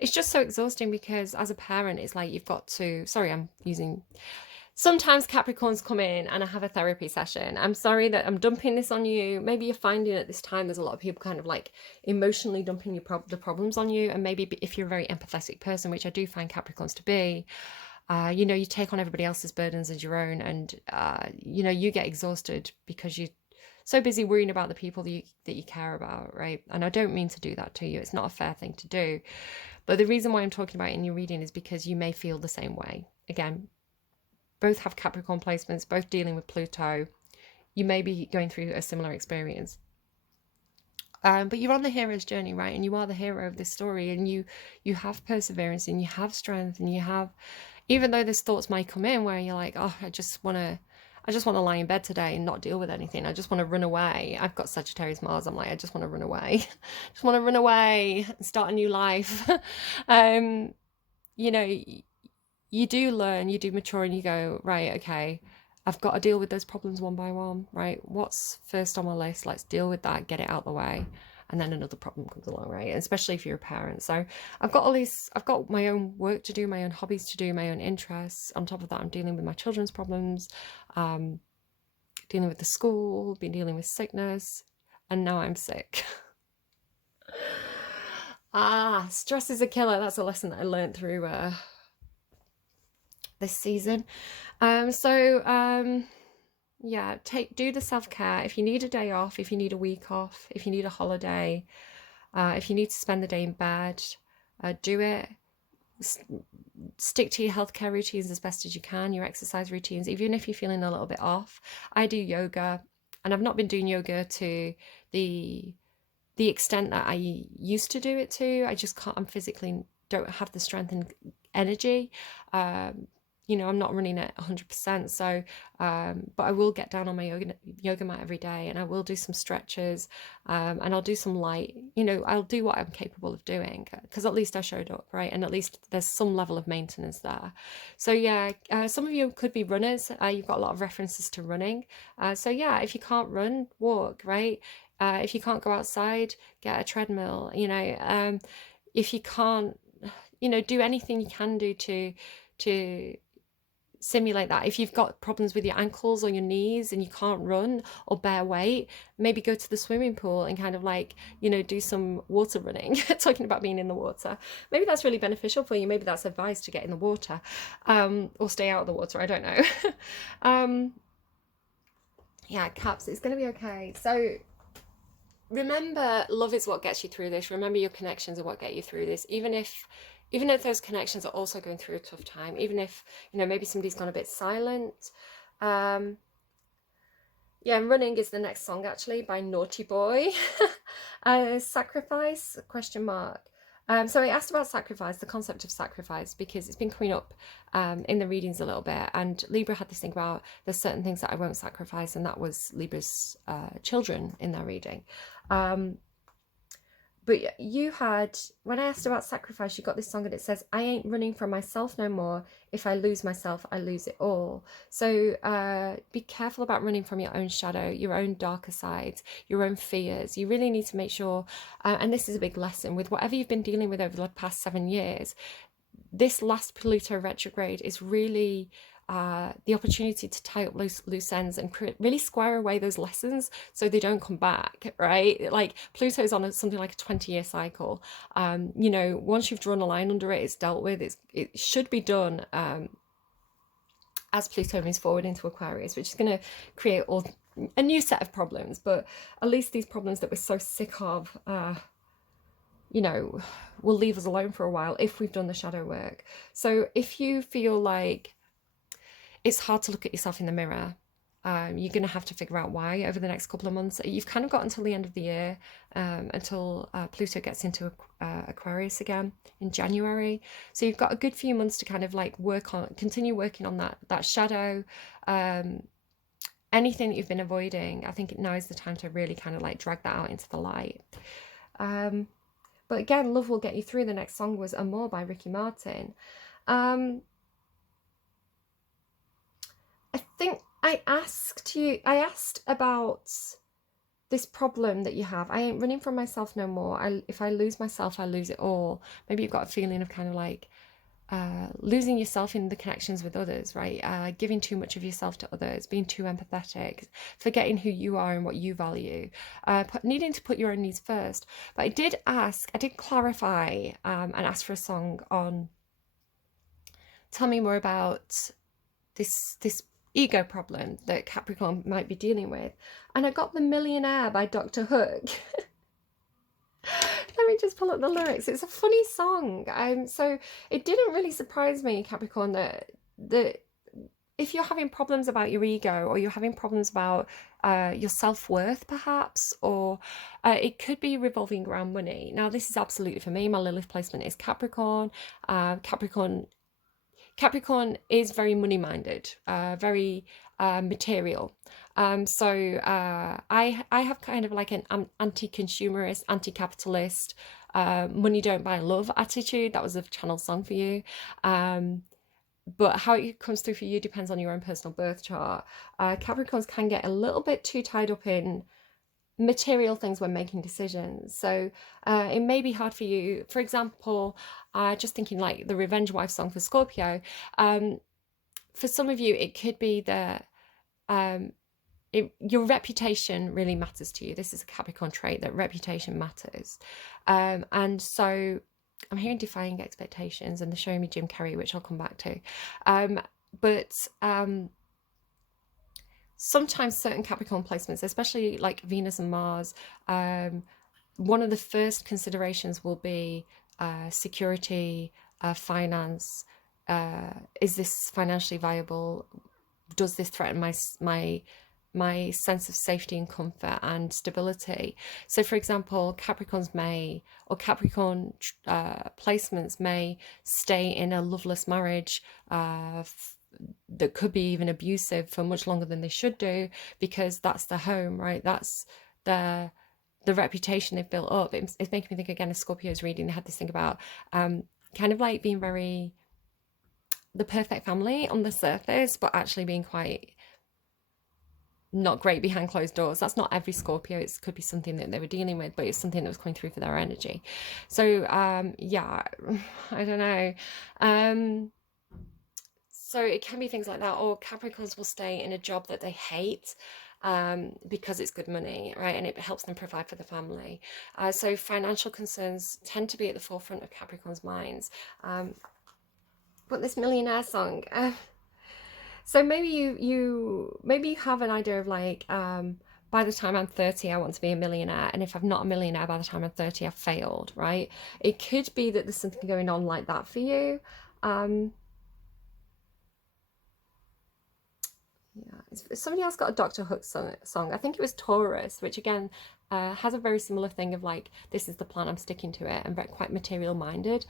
so exhausting because as a parent, it's like you've got to, sorry, I'm using, sometimes Capricorns come in and I have a therapy session. I'm sorry that I'm dumping this on you. Maybe you're finding at this time there's a lot of people kind of like emotionally dumping the problems on you. And maybe if you're a very empathetic person, which I do find Capricorns to be, you know, you take on everybody else's burdens as your own, and you know, you get exhausted because you're so busy worrying about the people that you care about, right? And I don't mean to do that to you. It's not a fair thing to do. But the reason why I'm talking about it in your reading is because you may feel the same way. Again, both have Capricorn placements, both dealing with Pluto. You may be going through a similar experience. But you're on the hero's journey, right? And you are the hero of this story, and you have perseverance, and you have strength, and you have, even though there's thoughts might come in where you're like, oh, I just want to lie in bed today and not deal with anything. I just want to run away. I've got Sagittarius Mars. I'm like, I just want to run away. Just want to run away and start a new life. um, you know, you do learn, you do mature, and you go, right, okay, I've got to deal with those problems one by one, right? What's first on my list? Let's deal with that, get it out the way. And then another problem comes along, right? Especially if you're a parent. So I've got my own work to do, my own hobbies to do, my own interests. On top of that, I'm dealing with my children's problems, um, dealing with the school, been dealing with sickness, and now I'm sick. Stress is a killer. That's a lesson that I learned through this season. So yeah, do the self-care. If you need a day off, if you need a week off, if you need a holiday, if you need to spend the day in bed, do it. Stick to your healthcare routines as best as you can, your exercise routines, even if you're feeling a little bit off. I do yoga, and I've not been doing yoga to the extent that I used to do it to. I just can't, I'm physically don't have the strength and energy. You know, I'm not running at 100%. So, but I will get down on my yoga mat every day, and I will do some stretches, and I'll do some light, you know, I'll do what I'm capable of doing, because at least I showed up, right? And at least there's some level of maintenance there. So yeah, some of you could be runners. You've got a lot of references to running. So yeah, if you can't run, walk, right? If you can't go outside, get a treadmill, you know. If you can't, you know, do anything you can do to simulate that. If you've got problems with your ankles or your knees and you can't run or bear weight, maybe go to the swimming pool and kind of like, you know, do some water running. Talking about being in the water, maybe that's really beneficial for you. Maybe that's advice to get in the water, or stay out of the water, I don't know. Yeah, Caps, it's going to be okay. So remember, love is what gets you through this. Remember, your connections are what get you through this. Even if those connections are also going through a tough time, even if, you know, maybe somebody's gone a bit silent. Yeah, Running is the next song, actually, by Naughty Boy. Sacrifice, question mark. So I asked about sacrifice, the concept of sacrifice, because it's been coming up in the readings a little bit. And Libra had this thing about there's certain things that I won't sacrifice, and that was Libra's children in their reading. But you had, when I asked about sacrifice, you got this song and it says, I ain't running from myself no more. If I lose myself, I lose it all. So be careful about running from your own shadow, your own darker sides, your own fears. You really need to make sure, and this is a big lesson, with whatever you've been dealing with over the past 7 years, this last Pluto retrograde is really the opportunity to tie up loose ends and really square away those lessons so they don't come back, right? Like Pluto's on something like a 20-year cycle. You know, once you've drawn a line under it, it's dealt with. It should be done as Pluto moves forward into Aquarius, which is going to create a new set of problems. But at least these problems that we're so sick of, you know, will leave us alone for a while if we've done the shadow work. So if you feel like it's hard to look at yourself in the mirror, you're going to have to figure out why over the next couple of months. You've kind of got until the end of the year, until Pluto gets into Aquarius again in January. So you've got a good few months to kind of like continue working on that shadow. Anything that you've been avoiding, I think now is the time to really kind of like drag that out into the light. But again, love will get you through. The next song was Amor by Ricky Martin. I think I asked about this problem that you have. I ain't running from myself no more. If I lose myself, I lose it all. Maybe you've got a feeling of kind of like losing yourself in the connections with others, right? Giving too much of yourself to others, being too empathetic, forgetting who you are and what you value, needing to put your own needs first. But I did clarify and ask for a song on, tell me more about this ego problem that Capricorn might be dealing with. And I got The Millionaire by Dr. Hook. Let me just pull up the lyrics. It's a funny song. So it didn't really surprise me, Capricorn, that if you're having problems about your ego, or you're having problems about your self-worth perhaps, or it could be revolving around money. Now this is absolutely for me. My Lilith placement is Capricorn. Capricorn is very money minded, very material. I have kind of like an anti-consumerist, anti-capitalist, money don't buy love attitude. That was a channel song for you. But how it comes through for you depends on your own personal birth chart. Capricorns can get a little bit too tied up in material things when making decisions. So it may be hard for you. For example, just thinking like the Revenge Wife song for Scorpio. For some of you, it could be that your reputation really matters to you. This is a Capricorn trait, that reputation matters. And so I'm hearing defying expectations, and they're showing me Jim Carrey, which I'll come back to. Sometimes certain Capricorn placements, especially like Venus and Mars, one of the first considerations will be security, finance. Is this financially viable? Does this threaten my sense of safety and comfort and stability? So for example, Capricorn placements may stay in a loveless marriage that could be even abusive for much longer than they should do, because that's the home, right? That's the reputation they've built up. It's making me think again of Scorpio's reading. They had this thing about kind of like being very the perfect family on the surface, but actually being quite not great behind closed doors. That's not every Scorpio. It could be something that they were dealing with, but it's something that was coming through for their energy. So yeah, I don't know. So it can be things like that, or Capricorns will stay in a job that they hate because it's good money, right? And it helps them provide for the family. So financial concerns tend to be at the forefront of Capricorn's minds. But this Millionaire song, so maybe you have an idea of like, by the time I'm 30, I want to be a millionaire. And if I'm not a millionaire by the time I'm 30, I've failed, right? It could be that there's something going on like that for you. Yeah, somebody else got a Dr. Hook song. I think it was Taurus, which again has a very similar thing of like, this is the plan, I'm sticking to it, and very quite material minded.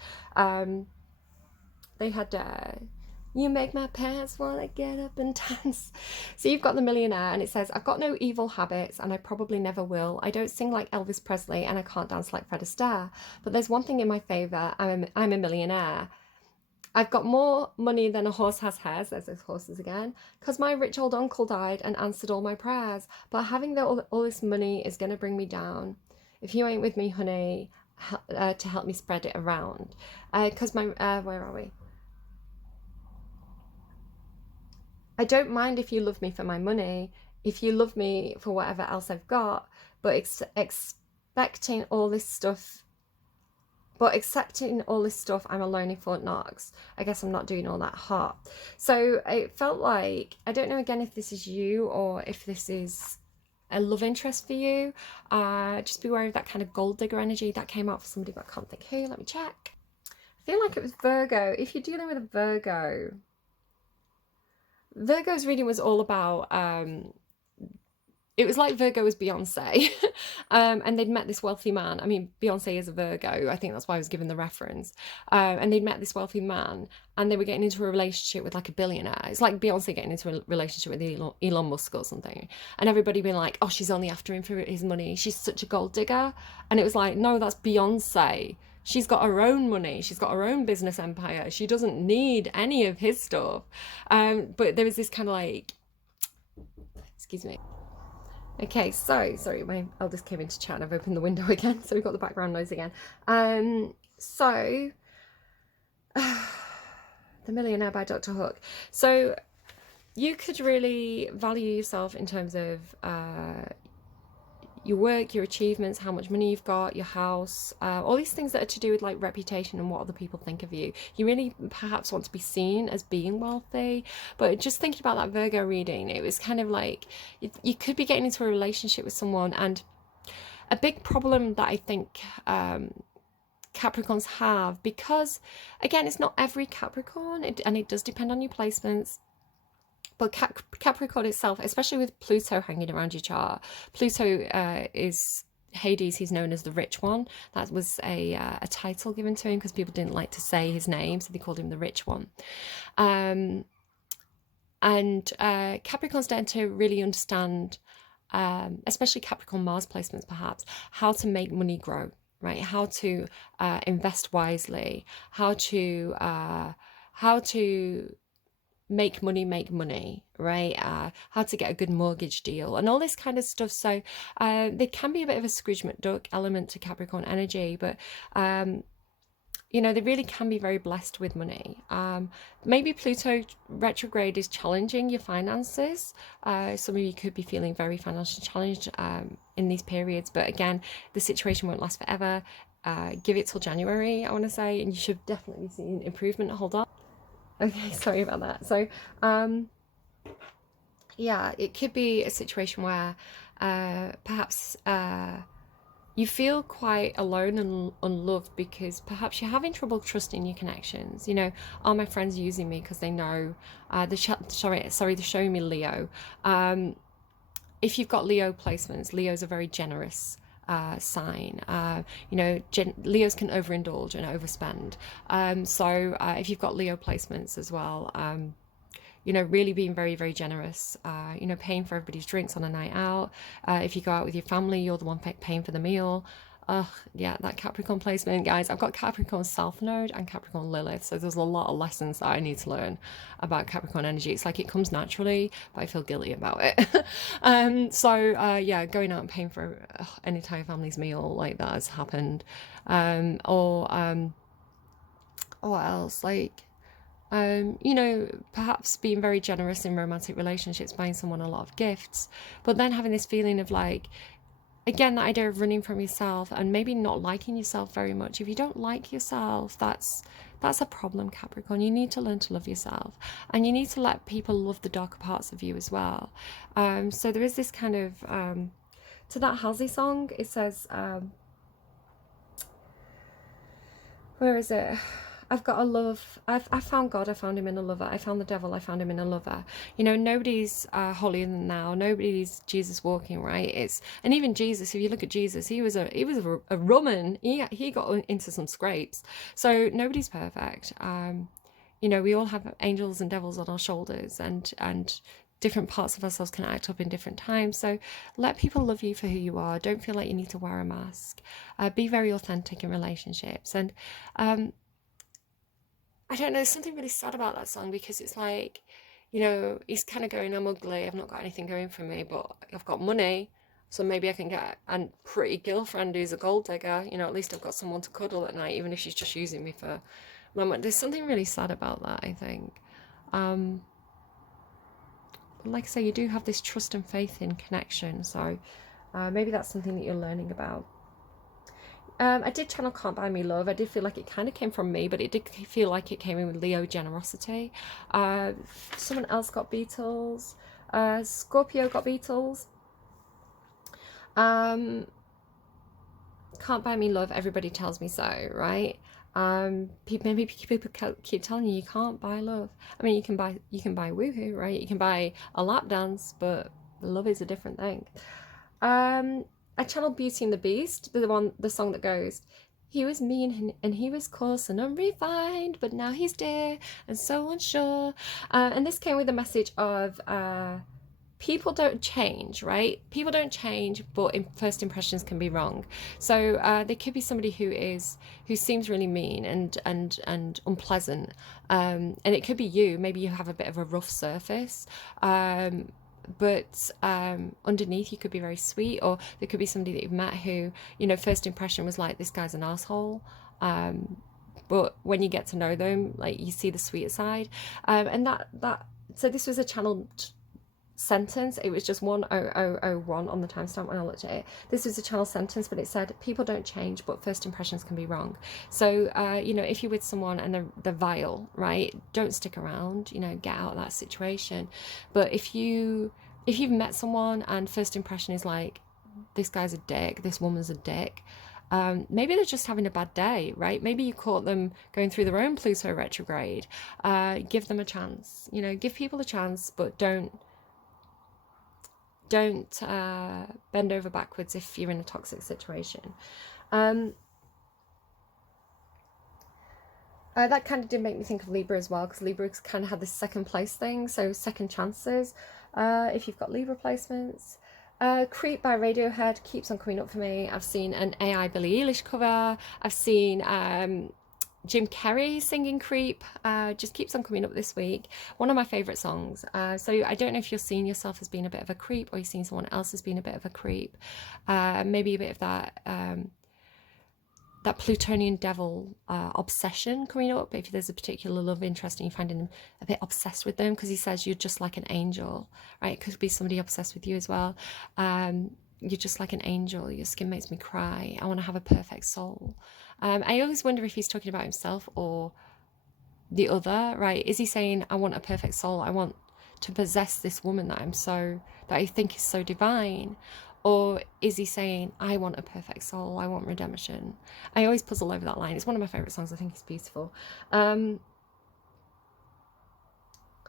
They had you make my pants wanna get up and dance. So you've got the Millionaire, and it says, I've got no evil habits, and I probably never will. I don't sing like Elvis Presley, and I can't dance like Fred Astaire. But there's one thing in my favour, I'm a millionaire. I've got more money than a horse has hairs, there's those horses again, because my rich old uncle died and answered all my prayers. But having all this money is going to bring me down. If you ain't with me, honey, to help me spread it around. Because where are we? I don't mind if you love me for my money, if you love me for whatever else I've got, but expecting all this stuff. But accepting all this stuff, I'm alone in Fort Knox. I guess I'm not doing all that hot. So it felt like, I don't know again if this is you or if this is a love interest for you. Just be aware of that kind of gold digger energy that came out for somebody, but I can't think who. Let me check. I feel like it was Virgo. If you're dealing with a Virgo, Virgo's reading was all about it was like Virgo was Beyonce, and they'd met this wealthy man. I mean, Beyonce is a Virgo. I think that's why I was given the reference. And they'd met this wealthy man, and they were getting into a relationship with like a billionaire. It's like Beyonce getting into a relationship with Elon Musk or something. And everybody being like, oh, she's only after him for his money. She's such a gold digger. And it was like, no, that's Beyonce. She's got her own money. She's got her own business empire. She doesn't need any of his stuff. But there was this kind of like, Excuse me. Okay, so sorry, my eldest came into chat and I've opened the window again, so we've got the background noise again. So The Millionaire by Dr. Hook. So you could really value yourself in terms of your work, your achievements, how much money you've got, your house, all these things that are to do with like reputation and what other people think of you. You really perhaps want to be seen as being wealthy. But just thinking about that Virgo reading, it was kind of like you could be getting into a relationship with someone, and a big problem that I think Capricorns have, because again, it's not every Capricorn, and it does depend on your placements. But Capricorn itself, especially with Pluto hanging around your chart, Pluto is Hades. He's known as the Rich One. That was a title given to him because people didn't like to say his name, so they called him the Rich One. And Capricorns tend to really understand, especially Capricorn Mars placements perhaps, how to make money grow, right? How to invest wisely, how to make money, right? How to get a good mortgage deal and all this kind of stuff. So there can be a bit of a Scrooge McDuck element to Capricorn energy, but you know, they really can be very blessed with money. Maybe Pluto retrograde is challenging your finances. Some of you could be feeling very financially challenged in these periods, but again, the situation won't last forever. Give it till January, I want to say, and you should definitely see an improvement. Hold on. Okay, sorry about that. So, yeah, it could be a situation where perhaps you feel quite alone and unloved because perhaps you're having trouble trusting your connections. You know, are my friends using me because they know they're showing me Leo. If you've got Leo placements, Leo's a very generous sign. You know, Leos can overindulge and overspend. So if you've got Leo placements as well, you know, really being very, very generous, you know, paying for everybody's drinks on a night out. If you go out with your family, you're the one paying for the meal. Yeah, that Capricorn placement, guys. I've got Capricorn South Node and Capricorn Lilith, so there's a lot of lessons that I need to learn about Capricorn energy. It's like it comes naturally, but I feel guilty about it. Yeah, going out and paying for an entire family's meal like that has happened. What else? Like, you know, perhaps being very generous in romantic relationships, buying someone a lot of gifts, but then having this feeling of like, again, that idea of running from yourself and maybe not liking yourself very much. If you don't like yourself, that's a problem, Capricorn. You need to learn to love yourself, and you need to let people love the darker parts of you as well. So there is this kind of to that Halsey song. It says, where is it? I've got a love. I found God. I found him in a lover. I found the devil. I found him in a lover. You know, nobody's holier than thou. Nobody's Jesus walking, right? And even Jesus. If you look at Jesus, he was a Roman. He got into some scrapes. So nobody's perfect. You know, we all have angels and devils on our shoulders, and different parts of ourselves can act up in different times. So let people love you for who you are. Don't feel like you need to wear a mask. Be very authentic in relationships. And I don't know, there's something really sad about that song, because it's like, you know, he's kind of going, I'm ugly, I've not got anything going for me, but I've got money, so maybe I can get a pretty girlfriend who's a gold digger. You know, at least I've got someone to cuddle at night, even if she's just using me for moment. There's something really sad about that, I think. Like I say, you do have this trust and faith in connection, so maybe that's something that you're learning about. I did channel Can't Buy Me Love. I did feel like it kind of came from me, but it did feel like it came in with Leo generosity. Someone else got Beatles. Scorpio got Beatles. Can't Buy Me Love, everybody tells me so, right? Maybe people keep telling you can't buy love. I mean, you can buy woohoo, right? You can buy a lap dance, but love is a different thing. I channeled Beauty and the Beast, the song that goes, he was mean and he was coarse and unrefined, but now he's dear and so unsure. And this came with a message of people don't change, right? People don't change, but first impressions can be wrong. So there could be somebody who seems really mean and unpleasant, and it could be you. Maybe you have a bit of a rough surface. but underneath you could be very sweet, or there could be somebody that you've met who, you know, first impression was like, this guy's an asshole, but when you get to know them, like, you see the sweeter side. And that so this was a channeled sentence. It was just 1001 on the timestamp when I looked at it. This was a channel sentence, but it said, people don't change, but first impressions can be wrong. So you know, if you're with someone and they're vile, right, don't stick around, you know, get out of that situation. But if you've met someone and first impression is like, this guy's a dick, this woman's a dick, maybe they're just having a bad day, right? Maybe you caught them going through their own Pluto retrograde. Give them a chance, you know, give people a chance, but don't bend over backwards if you're in a toxic situation. That kind of did make me think of Libra as well, because Libra kind of had this second place thing, so second chances. If you've got Libra placements. Creep by Radiohead keeps on coming up for me. I've seen an AI Billie Eilish cover. I've seen Jim Carrey singing Creep. Just keeps on coming up this week. One of my favourite songs. So I don't know if you're seeing yourself as being a bit of a creep, or you're seeing someone else as being a bit of a creep. Maybe a bit of that Plutonian devil obsession coming up. If there's a particular love interest and you're finding them a bit obsessed with them, because he says you're just like an angel, right? It could be somebody obsessed with you as well. You're just like an angel. Your skin makes me cry. I want to have a perfect soul. I always wonder if he's talking about himself or the other, right? Is he saying, I want a perfect soul? I want to possess this woman that I think is so divine. Or is he saying, I want a perfect soul, I want redemption? I always puzzle over that line. It's one of my favourite songs. I think it's beautiful. And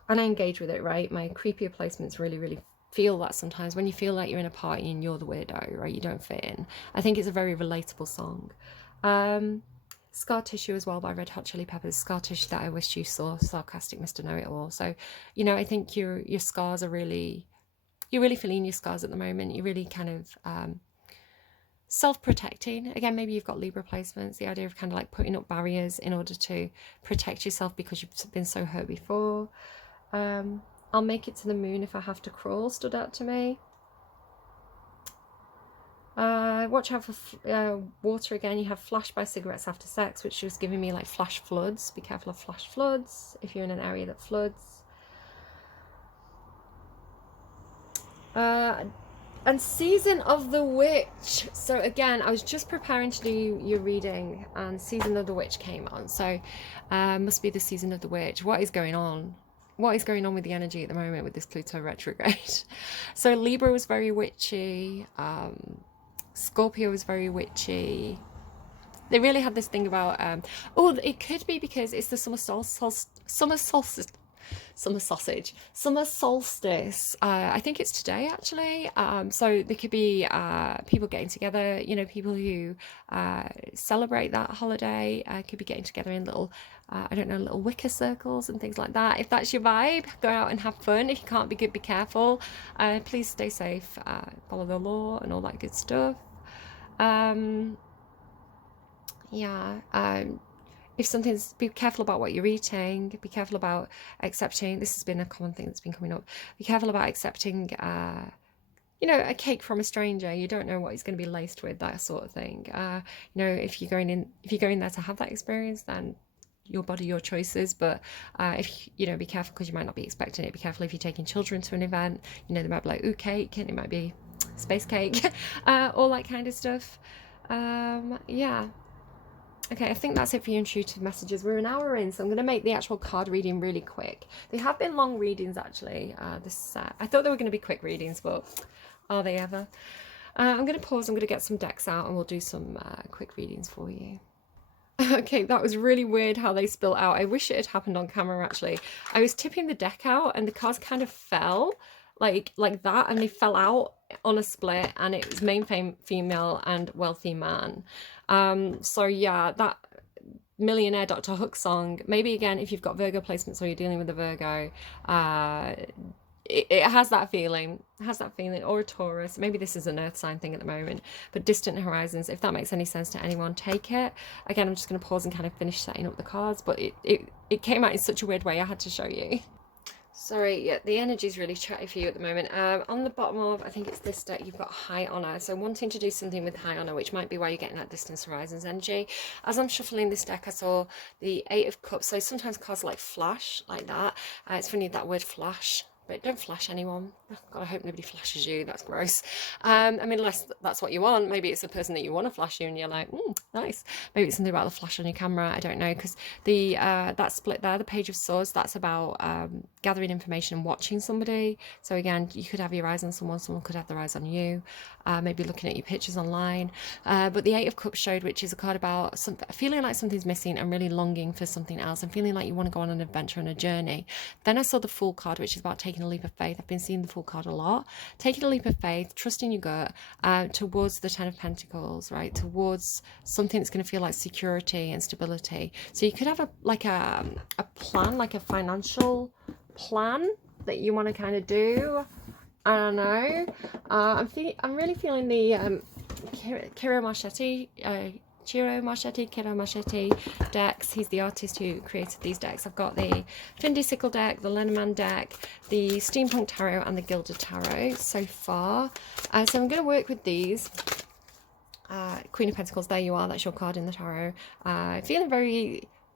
I engage with it, right? My creepier placements really, really feel that sometimes. When you feel like you're in a party and you're the weirdo, right? You don't fit in. I think it's a very relatable song. Scar Tissue as well by Red Hot Chili Peppers. Scar Tissue that I wish you saw, sarcastic Mr. Know-It-All. So, you know, I think your scars are really... You're really feeling your scars at the moment. You're really kind of self-protecting. Again, maybe you've got Libra placements. The idea of kind of like putting up barriers in order to protect yourself because you've been so hurt before. I'll make it to the moon if I have to crawl stood out to me. Watch out for water again. You have flash by cigarettes after sex, which was giving me like flash floods. Be careful of flash floods if you're in an area that floods. And Season of the Witch. So again, I was just preparing to do your reading and Season of the Witch came on. So must be the Season of the Witch. What is going on? What is going on with the energy at the moment with this Pluto retrograde? So Libra was very witchy. Scorpio was very witchy. They really had this thing about, it could be because it's the summer solstice. I think it's today actually. So there could be people getting together, you know, people who celebrate that holiday could be getting together in little I don't know, little wicker circles and things like that. If that's your vibe, go out and have fun. If you can't be good, be careful. Please stay safe, follow the law and all that good stuff. If something's, be careful about what you're eating, be careful about accepting, this has been a common thing that's been coming up, be careful about accepting, you know, a cake from a stranger. You don't know what it's going to be laced with, that sort of thing. You know, if you're going there to have that experience, then your body, your choices. But if, you know, be careful because you might not be expecting it. Be careful if you're taking children to an event, you know, they might be like, ooh, cake, and it might be space cake, all that kind of stuff. Yeah. Okay, I think that's it for your intuitive messages. We're an hour in, so I'm going to make the actual card reading really quick. They have been long readings, actually. I thought they were going to be quick readings, but are they ever? I'm going to pause. I'm going to get some decks out, and we'll do some quick readings for you. Okay, that was really weird how they spilt out. I wish it had happened on camera, actually. I was tipping the deck out, and the cards kind of fell like that, and they fell out on a split, and it was main female and wealthy man. So yeah, that Millionaire Dr. Hook song, maybe again, if you've got Virgo placements or you're dealing with a Virgo, it has that feeling, or a Taurus. Maybe this is an earth sign thing at the moment, but distant horizons, if that makes any sense to anyone, take it. Again, I'm just going to pause and kind of finish setting up the cards, but it came out in such a weird way, I had to show you. Sorry, yeah, the energy's really chatty for you at the moment. On the bottom of, I think it's this deck, you've got high honor. So wanting to do something with high honor, which might be why you're getting that distance horizons energy. As I'm shuffling this deck, I saw the Eight of Cups. So sometimes cards like flash, like that. It's funny, that word flash. But don't flash anyone. Oh, God, I hope nobody flashes you. That's gross. I mean, unless that's what you want. Maybe it's a person that you want to flash you and you're like, nice. Maybe it's something about the flash on your camera. I don't know. Because the that split there, the Page of Swords, that's about gathering information and watching somebody. So again, you could have your eyes on someone. Someone could have their eyes on you. Maybe looking at your pictures online. But the Eight of Cups showed, which is a card about feeling like something's missing and really longing for something else and feeling like you want to go on an adventure and a journey. Then I saw the Fool card, which is about taking a leap of faith. I've been seeing the Fool card a lot. Taking a leap of faith, trusting your gut towards the Ten of Pentacles, right? Towards something that's going to feel like security and stability. So you could have a plan, like a financial plan that you want to kind of do. I don't know. I'm really feeling the Kiro Marchetti decks. He's the artist who created these decks. I've got the Findy Sickle deck, the Lenormand deck, the Steampunk Tarot, and the Gilded Tarot so far. So I'm going to work with these. Queen of Pentacles, there you are. That's your card in the tarot.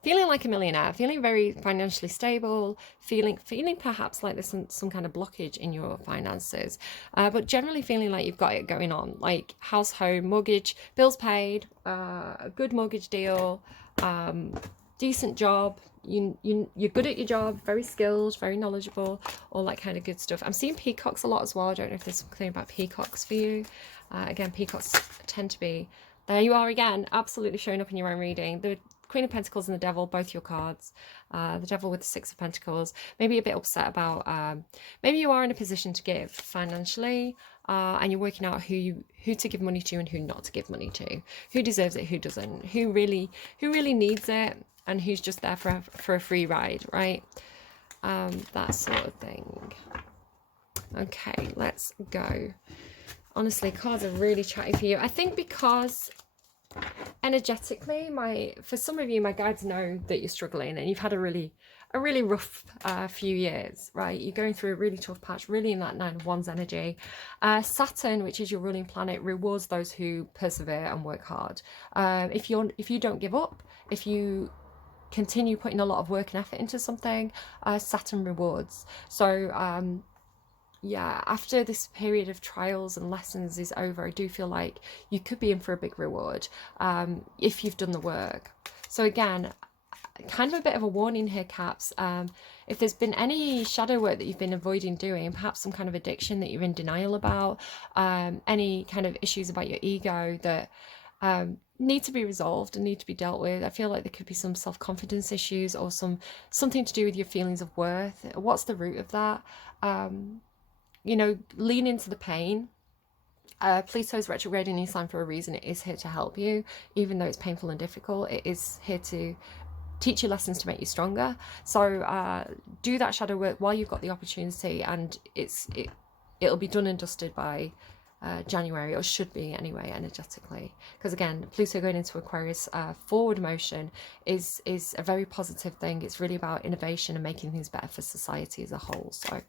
Feeling like a millionaire, feeling very financially stable, feeling perhaps like there's some kind of blockage in your finances, but generally feeling like you've got it going on, like house, home, mortgage, bills paid, a good mortgage deal, decent job, you're good at your job, very skilled, very knowledgeable, all that kind of good stuff. I'm seeing peacocks a lot as well. I don't know if there's something about peacocks for you. Again, peacocks tend to be, there you are again, absolutely showing up in your own reading. The Queen of Pentacles and the Devil, both your cards. The Devil with the Six of Pentacles. Maybe a bit upset about, maybe you are in a position to give financially, and you're working out who to give money to and who not to give money to. Who deserves it, who doesn't. Who really needs it, and who's just there for a free ride, right? That sort of thing. Okay, let's go. Honestly, cards are really chatty for you. I think because energetically, for some of you, my guides know that you're struggling and you've had a really rough few years, right? You're going through a really tough patch, really in that Nine of Wands energy. Saturn, which is your ruling planet, rewards those who persevere and work hard. If you don't give up, if you continue putting a lot of work and effort into something, Saturn rewards. So yeah, after this period of trials and lessons is over, I do feel like you could be in for a big reward if you've done the work. So again, kind of a bit of a warning here, Caps. If there's been any shadow work that you've been avoiding doing, perhaps some kind of addiction that you're in denial about, any kind of issues about your ego that need to be resolved and need to be dealt with. I feel like there could be some self-confidence issues or something to do with your feelings of worth. What's the root of that? You know, lean into the pain. Pluto's retrograde in your sign for a reason. It is here to help you, even though it's painful and difficult. It is here to teach you lessons to make you stronger. So do that shadow work while you've got the opportunity, and it'll be done and dusted by January, or should be anyway, energetically. Because again, Pluto going into Aquarius, forward motion is a very positive thing. It's really about innovation and making things better for society as a whole. So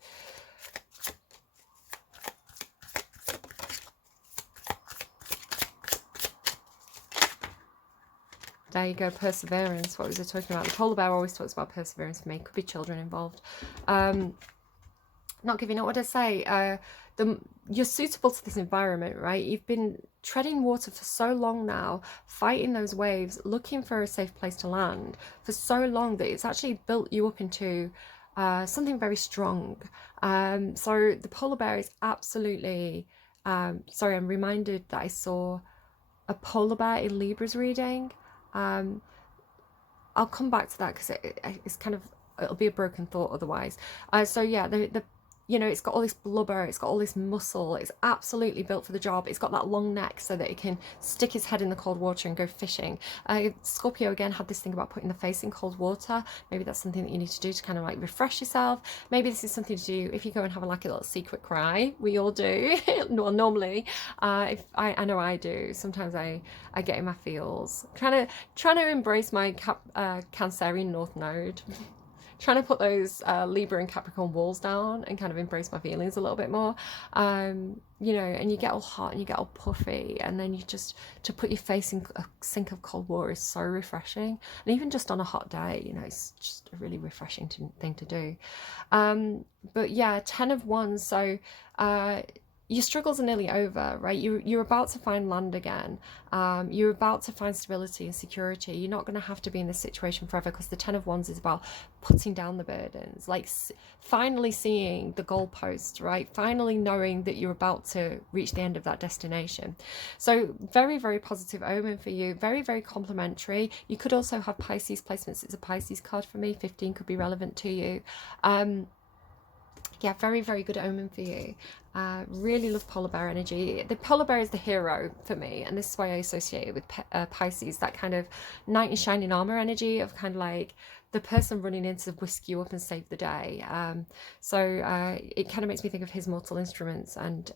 there you go, perseverance. What was I talking about? The polar bear always talks about perseverance for me. Could be children involved. Not giving up. What did I say? You're suitable to this environment, right? You've been treading water for so long now, fighting those waves, looking for a safe place to land for so long that it's actually built you up into something very strong. So the polar bear is absolutely... sorry, I'm reminded that I saw a polar bear in Libra's reading. I'll come back to that because it's kind of, it'll be a broken thought otherwise. So yeah, you know, it's got all this blubber, it's got all this muscle, it's absolutely built for the job. It's got that long neck so that it can stick his head in the cold water and go fishing. Scorpio again had this thing about putting the face in cold water. Maybe that's something that you need to do to kind of like refresh yourself. Maybe this is something to do if you go and have like a little secret cry. We all do. Well, normally, if I know I do. Sometimes I get in my feels. Trying to embrace my Cancerian North Node. trying to put those Libra and Capricorn walls down and kind of embrace my feelings a little bit more. You know, and you get all hot and you get all puffy, and then you just, to put your face in a sink of cold water is so refreshing. And even just on a hot day, you know, it's just a really refreshing thing to do. But yeah, 10 of Wands. So your struggles are nearly over, right? You're about to find land again. You're about to find stability and security. You're not going to have to be in this situation forever, because the 10 of Wands is about putting down the burdens, like finally seeing the goalpost, right? Finally knowing that you're about to reach the end of that destination. So very, very positive omen for you. Very, very complimentary. You could also have Pisces placements. It's a Pisces card for me. 15 could be relevant to you. Yeah, very, very good omen for you. Really love polar bear energy. The polar bear is the hero for me, and this is why I associate it with Pisces, that kind of knight in shining armor energy of kind of like the person running in to whisk you up and save the day. So it kind of makes me think of his mortal instruments, and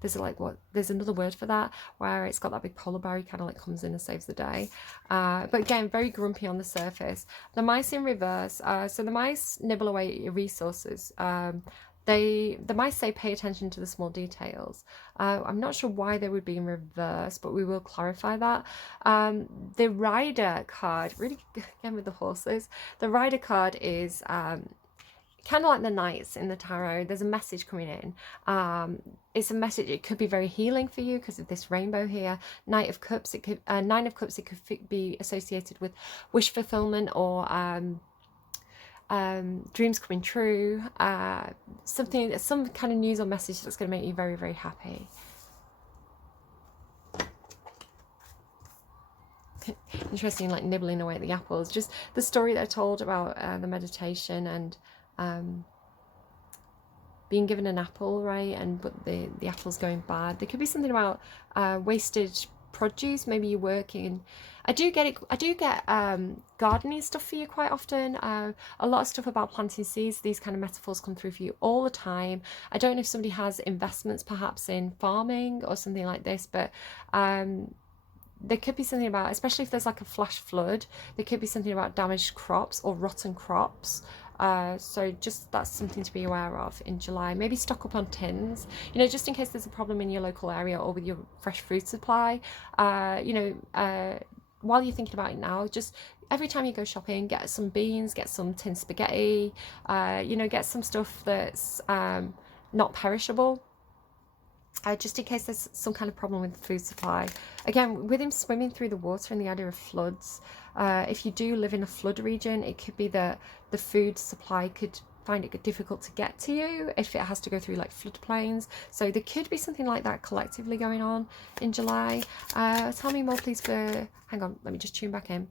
there's another word for that, where it's got that big polar bear, he kind of like comes in and saves the day. But again, very grumpy on the surface. The mice in reverse. So the mice nibble away at your resources. The mice say pay attention to the small details. I'm not sure why they would be in reverse, but we will clarify that. The rider card, really again with the horses, the rider card is kind of like the knights in the tarot. There's a message coming in. It's a message. It could be very healing for you because of this rainbow here. Knight of Cups. It could Nine of Cups. It could be associated with wish fulfillment or dreams coming true. Some kind of news or message that's going to make you very, very happy. Interesting, like nibbling away at the apples. Just the story that I told about the meditation and being given an apple, right, and but the apple's going bad. There could be something about wasted produce. Maybe you're working. I do get gardening stuff for you quite often. A lot of stuff about planting seeds. These kind of metaphors come through for you all the time. I don't know if somebody has investments perhaps in farming or something like this, but there could be something about, especially if there's like a flash flood, there could be something about damaged crops or rotten crops. So just that's something to be aware of in July. Maybe stock up on tins, you know, just in case there's a problem in your local area or with your fresh food supply. You know, while you're thinking about it now, just every time you go shopping, get some beans, get some tin spaghetti, you know, get some stuff that's not perishable. Just in case there's some kind of problem with the food supply. Again, with him swimming through the water and the idea of floods, if you do live in a flood region, it could be that the food supply could find it difficult to get to you if it has to go through like floodplains. So there could be something like that collectively going on in July. Tell me more please for, hang on, let me just tune back in.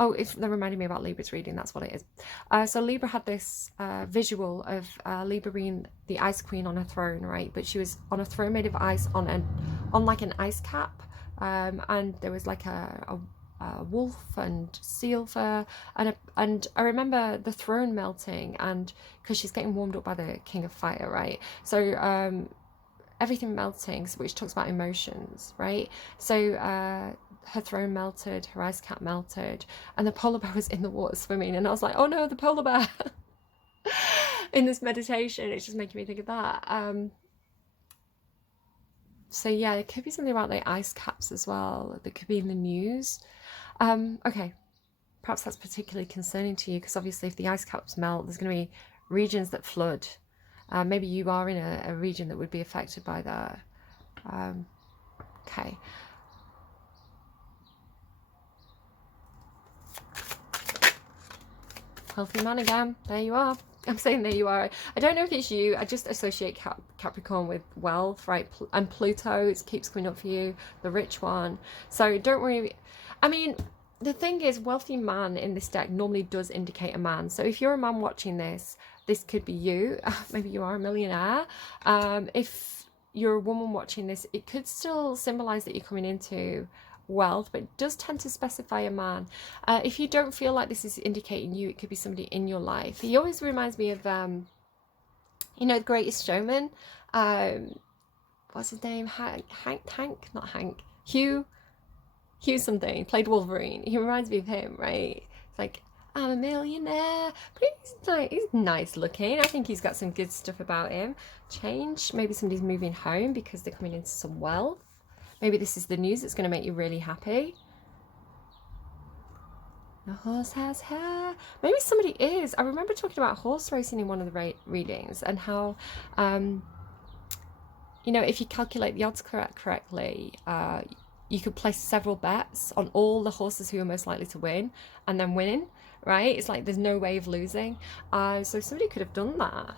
Oh, they're reminding me about Libra's reading, that's what it is. So Libra had this visual of Libra being the ice queen on a throne, right? But she was on a throne made of ice on like an ice cap. And there was like a wolf and seal fur. And I remember the throne melting, and because she's getting warmed up by the king of fire, right? So everything melting, which talks about emotions, right? So her throne melted, her ice cap melted, and the polar bear was in the water swimming, and I was like, oh no, the polar bear. In this meditation, it's just making me think of that. So yeah, there could be something about the ice caps as well that could be in the news. Okay, perhaps that's particularly concerning to you, because obviously if the ice caps melt, there's going to be regions that flood. Maybe you are in a region that would be affected by that. Okay. Healthy man again. There you are. I'm saying there you are. I don't know if it's you. I just associate Capricorn with wealth, right? And Pluto, it keeps coming up for you, the rich one. So don't worry. I mean, the thing is, wealthy man in this deck normally does indicate a man. So if you're a man watching this, this could be you. Maybe you are a millionaire. If you're a woman watching this, it could still symbolize that you're coming into wealth, but it does tend to specify a man. If you don't feel like this is indicating you, it could be somebody in your life. He always reminds me of you know, The Greatest Showman. What's his name? Hugh something, played Wolverine. He reminds me of him, right? It's like, I'm a millionaire. But he's nice looking. I think he's got some good stuff about him. Change. Maybe somebody's moving home because they're coming into some wealth. Maybe this is the news that's going to make you really happy. The horse has hair. Maybe somebody is. I remember talking about horse racing in one of the readings and how, you know, if you calculate the odds correctly, you could place several bets on all the horses who are most likely to win and then win, right? It's like there's no way of losing. So somebody could have done that.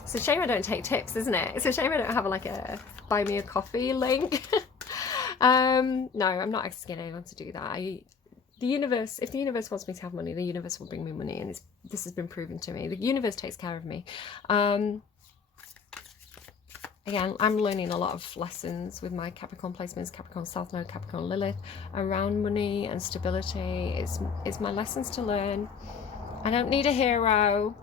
It's a shame I don't take tips, isn't it? It's a shame I don't have like a buy me a coffee link. No, I'm not asking anyone to do that. The universe, if the universe wants me to have money, the universe will bring me money, and this has been proven to me. The universe takes care of me. Again, I'm learning a lot of lessons with my Capricorn placements, Capricorn South Node, Capricorn Lilith, around money and stability. It's my lessons to learn. I don't need a hero.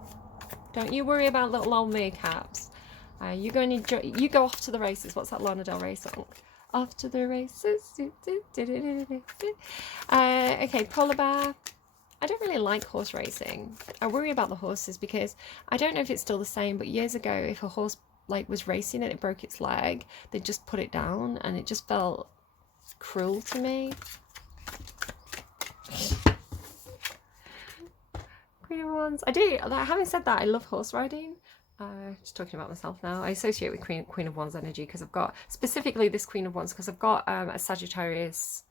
Don't you worry about little old me, Caps. You go off to the races. What's that Lana Del Rey song? Off to the races. Okay, polar bear. I don't really like horse racing. I worry about the horses because I don't know if it's still the same, but years ago, if a horse like was racing and it broke its leg, they'd just put it down, and it just felt cruel to me. Queen of Wands. I do. Like, having said that, I love horse riding. Just talking about myself now. I associate with Queen of Wands energy because I've got, specifically this Queen of Wands, because I've got a Sagittarius.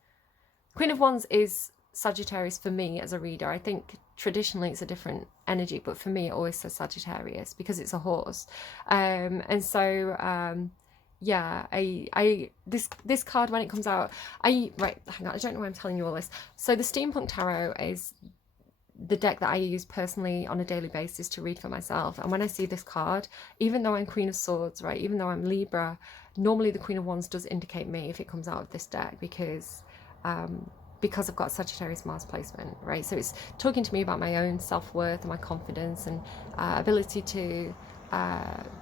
Queen of Wands is Sagittarius for me as a reader. I think traditionally it's a different energy, but for me it always says Sagittarius because it's a horse. And so yeah, this card, when it comes out, hang on, I don't know why I'm telling you all this. So the Steampunk Tarot is the deck that I use personally on a daily basis to read for myself. And when I see this card, even though I'm Queen of Swords, right, even though I'm Libra, normally the Queen of Wands does indicate me if it comes out of this deck because I've got Sagittarius Mars placement, right? So it's talking to me about my own self-worth and my confidence and ability to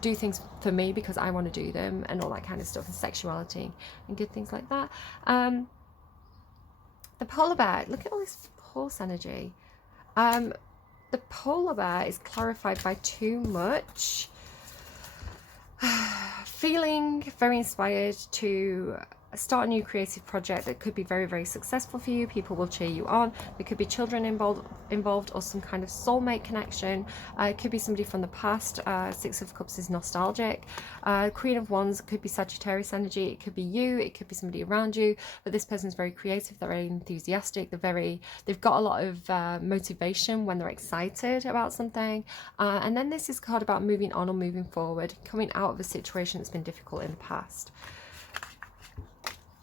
do things for me because I want to do them and all that kind of stuff, and sexuality and good things like that. The polar bear, look at all this horse energy. The polar bear is clarified by too much. Feeling very inspired to start a new creative project that could be very, very successful for you. People will cheer you on. There could be children involved or some kind of soulmate connection. It could be somebody from the past. Six of Cups is nostalgic. Queen of Wands could be Sagittarius energy. It could be you. It could be somebody around you. But this person's very creative. They're very enthusiastic. They've got a lot of motivation when they're excited about something. And then this is a card about moving on or moving forward, coming out of a situation that's been difficult in the past.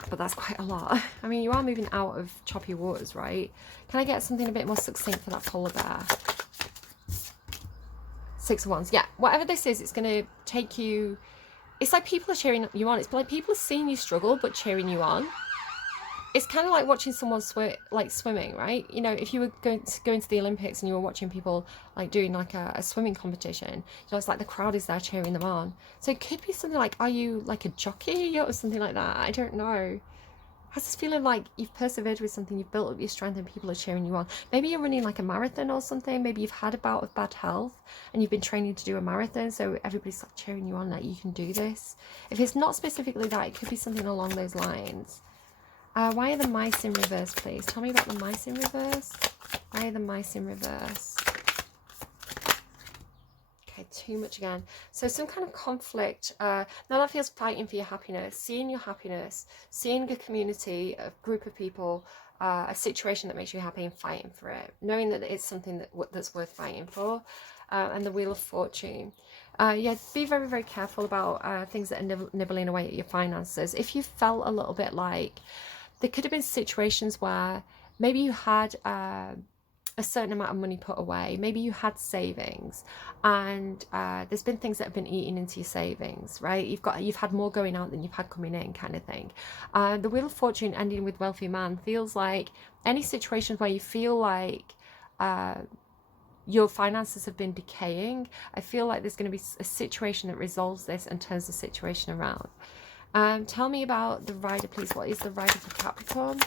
But that's quite a lot. I mean, you are moving out of choppy waters, right? Can I get something a bit more succinct for that polar bear? Six of Wands. Yeah, whatever this is, it's going to take you... It's like people are cheering you on. It's like people are seeing you struggle, but cheering you on. It's kind of like watching someone swimming, right? You know, if you were going to the Olympics and you were watching people like doing like a swimming competition, you know, it's like the crowd is there cheering them on. So it could be something like, are you like a jockey or something like that? I don't know. Has this feeling like you've persevered with something, you've built up your strength and people are cheering you on. Maybe you're running like a marathon or something. Maybe you've had a bout of bad health and you've been training to do a marathon, so everybody's like cheering you on that you can do this. If it's not specifically that, it could be something along those lines. Why are the mice in reverse, please? Tell me about the mice in reverse. Why are the mice in reverse? Okay, too much again. So some kind of conflict. Now that feels fighting for your happiness, seeing your happiness, seeing a community, a group of people, a situation that makes you happy and fighting for it. Knowing that it's something that's worth fighting for. And the Wheel of Fortune. Yeah, be very, very careful about things that are nibbling away at your finances. If you felt a little bit like... There could have been situations where maybe you had a certain amount of money put away, maybe you had savings, and there's been things that have been eating into your savings, right? You've had more going out than you've had coming in, kind of thing. The Wheel of Fortune ending with wealthy man feels like any situations where you feel like your finances have been decaying. I feel like there's going to be a situation that resolves this and turns the situation around. Tell me about the rider, please. What is the rider for Capricorn?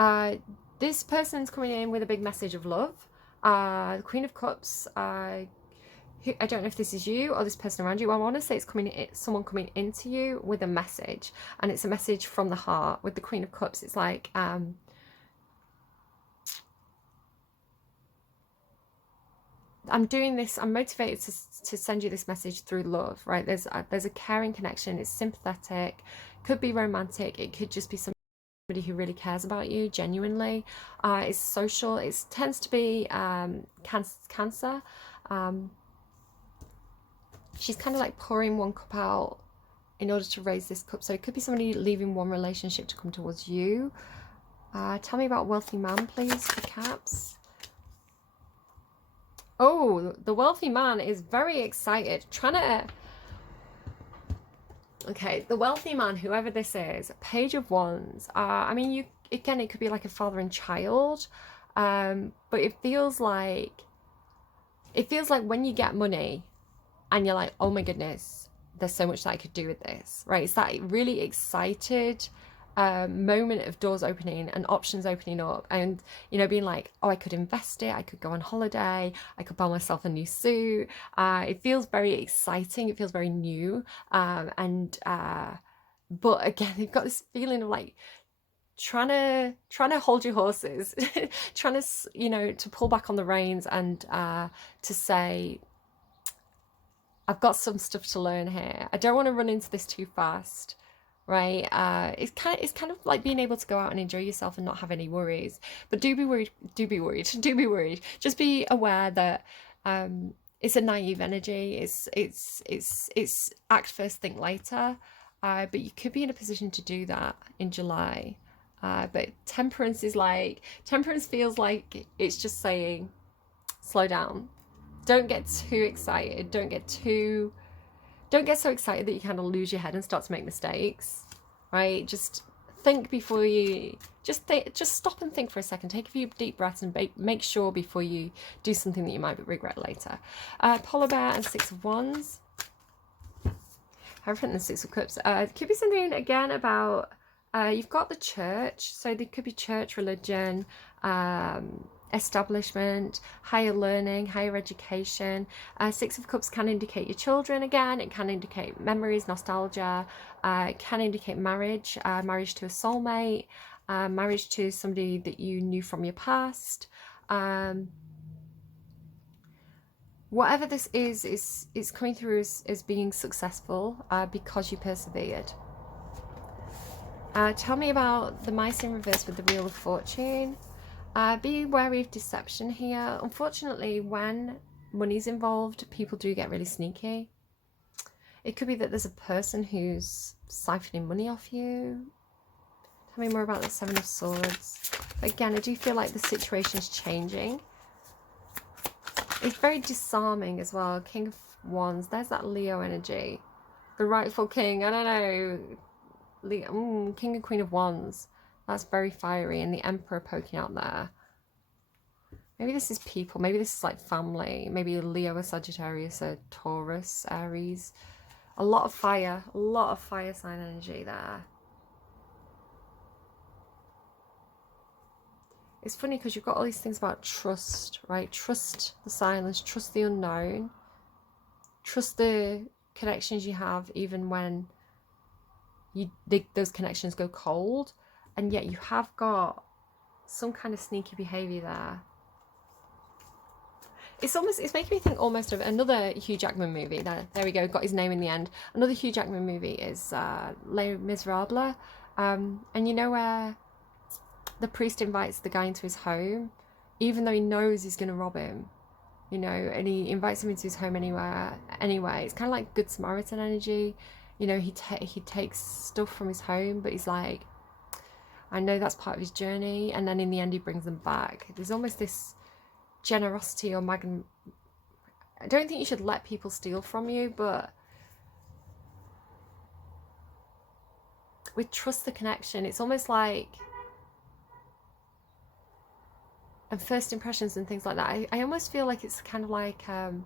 Uh, this person's coming in with a big message of love. The Queen of Cups. I don't know if this is you or this person around you. I want to say it's someone coming into you with a message, and it's a message from the heart. With the Queen of Cups, it's like I'm doing this. I'm motivated to send you this message through love, right? There's a caring connection. It's sympathetic, could be romantic. It could just be somebody who really cares about you genuinely. It's social. It tends to be Cancer. She's kind of like pouring one cup out in order to raise this cup. So it could be somebody leaving one relationship to come towards you. Tell me about wealthy man, please, for Caps. Oh, the wealthy man is very excited, trying to... Okay, the wealthy man, whoever this is, Page of Wands. I mean, it could be like a father and child, but it feels like when you get money and you're like, oh my goodness, there's so much that I could do with this, right? It's that really excited moment of doors opening and options opening up, and being like, oh, I could invest it, I could go on holiday, I could buy myself a new suit. It feels very exciting, it feels very new, but again, you've got this feeling of like trying to hold your horses, trying to to pull back on the reins and to say, I've got some stuff to learn here. I don't want to run into this too fast, right? It's kind of like being able to go out and enjoy yourself and not have any worries. But do be worried, do be worried, do be worried. Just be aware that it's a naive energy. It's act first, think later. But you could be in a position to do that in July. But temperance feels like it's just saying, slow down. Don't get too excited. Don't get so excited that you kind of lose your head and start to make mistakes, right? Just think before you just stop and think for a second. Take a few deep breaths and make sure before you do something that you might regret later. Polar Bear and Six of Wands. Everything and Six of Cups. It could be something again about you've got the church, so there could be church, religion, establishment, higher learning, higher education. Six of Cups can indicate your children again. It can indicate memories, nostalgia. It can indicate marriage, marriage to a soulmate, marriage to somebody that you knew from your past. Whatever this is coming through as being successful because you persevered. Tell me about the Mice in reverse with the Wheel of Fortune. Be wary of deception here. Unfortunately, when money's involved, people do get really sneaky. It could be that there's a person who's siphoning money off you. Tell me more about the Seven of Swords. Again, I do feel like the situation's changing. It's very disarming as well. King of Wands. There's that Leo energy. The rightful king. I don't know. Leo, King and Queen of Wands. That's very fiery, and the Emperor poking out there. Maybe this is people. Maybe this is like family. Maybe a Leo, a Sagittarius, a Taurus, Aries. A lot of fire sign energy there. It's funny because you've got all these things about trust, right? Trust the silence, trust the unknown, trust the connections you have even when those connections go cold. And yet you have got some kind of sneaky behaviour there. It's making me think almost of another Hugh Jackman movie. There we go, got his name in the end. Another Hugh Jackman movie is Les Miserables. And you know where the priest invites the guy into his home, even though he knows he's going to rob him, and he invites him into his home anyway. It's kind of like Good Samaritan energy. He takes stuff from his home, but he's like, I know that's part of his journey, and then in the end he brings them back. There's almost this generosity or I don't think you should let people steal from you, but with trust the connection, it's almost like, and first impressions and things like that, I almost feel like it's kind of like I'm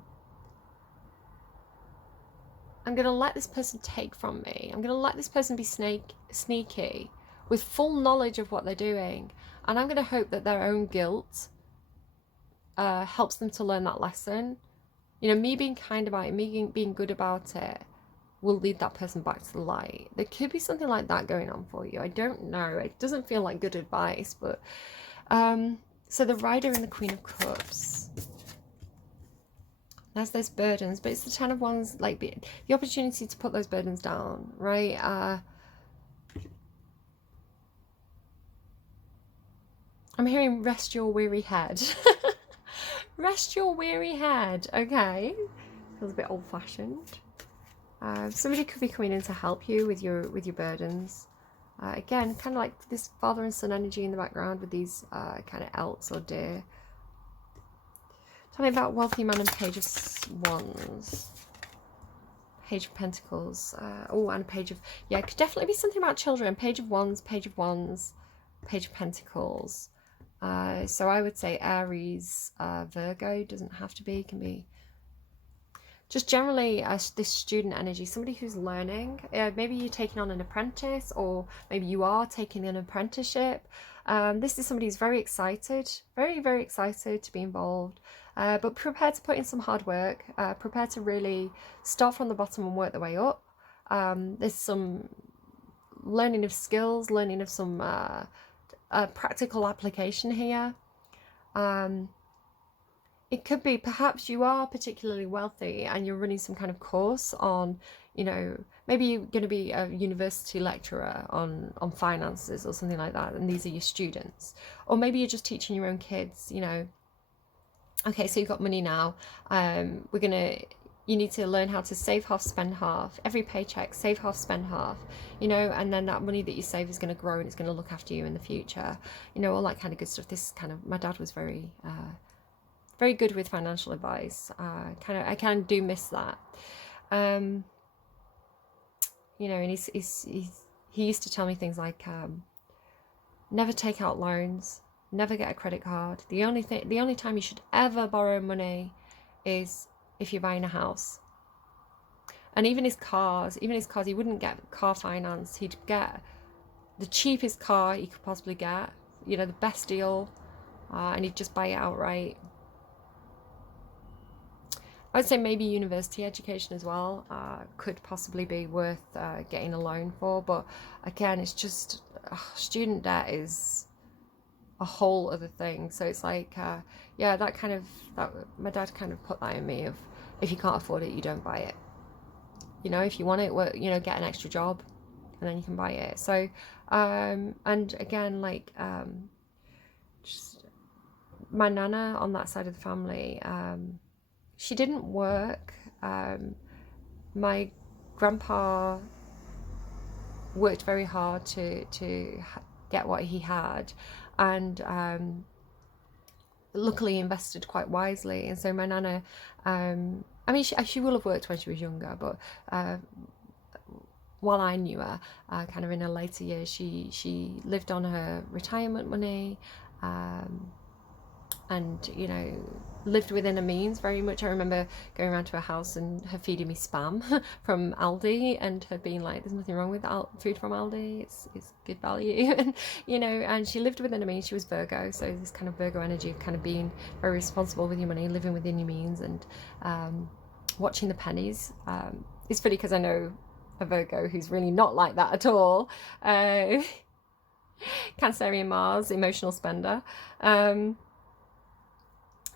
going to let this person take from me. I'm going to let this person be sneaky. with full knowledge of what they're doing. And I'm going to hope that their own guilt helps them to learn that lesson. You know, me being kind about it, me being good about it, will lead that person back to the light. There could be something like that going on for you. I don't know. It doesn't feel like good advice, but so the Rider and the Queen of Cups. There's those burdens, but it's the Ten of Wands, like the opportunity to put those burdens down, right? I'm hearing rest your weary head. Rest your weary head. Okay, feels a bit old-fashioned. Somebody could be coming in to help you with your burdens. Again, kind of like this father and son energy in the background with these kind of elks or deer. Tell me about wealthy man and Page of Wands. Page of Pentacles. Oh, and a Page of... Yeah, it could definitely be something about children. Page of Wands, Page of Wands, Page of Pentacles. So I would say Aries, Virgo. Doesn't have to be. Can be just generally this student energy. Somebody who's learning. Maybe you're taking on an apprentice, or maybe you are taking an apprenticeship. This is somebody who's very excited. Very, very excited to be involved. But prepared to put in some hard work, prepared to really start from the bottom and work their way up. There's some learning of skills, learning of some practical application here. It could be perhaps you are particularly wealthy and you're running some kind of course on, you know, maybe you're going to be a university lecturer on finances or something like that, and these are your students. Or maybe you're just teaching your own kids, you know, okay, so you've got money now. You need to learn how to save half, spend half. Every paycheck, save half, spend half. You know, and then that money that you save is going to grow and it's going to look after you in the future. You know, all that kind of good stuff. This kind of, my dad was very, very good with financial advice. I kind of do miss that. You know, and he used to tell me things like, never take out loans. Never get a credit card. The only time you should ever borrow money is if you're buying a house. And even his cars, he wouldn't get car finance. He'd get the cheapest car he could possibly get, you know, the best deal, and he'd just buy it outright. I would say maybe university education as well could possibly be worth getting a loan for. But again, it's just student debt is a whole other thing. So it's like yeah, that my dad kind of put that in me of, if you can't afford it, you don't buy it. You know, if you want it, work, you know, get an extra job and then you can buy it. So and again, like just my nana on that side of the family, she didn't work. My grandpa worked very hard to get what he had, and luckily invested quite wisely. And so my nana, I mean, she will have worked when she was younger, but while I knew her, kind of in her later years, she lived on her retirement money, and, you know, lived within her means very much. I remember going around to her house and her feeding me spam from Aldi, and her being like, there's nothing wrong with food from Aldi, it's good value. And, you know, and she lived within her means. She was Virgo, so this kind of Virgo energy of kind of being very responsible with your money, living within your means, and watching the pennies. It's funny because I know a Virgo who's really not like that at all. Cancerian Mars, emotional spender.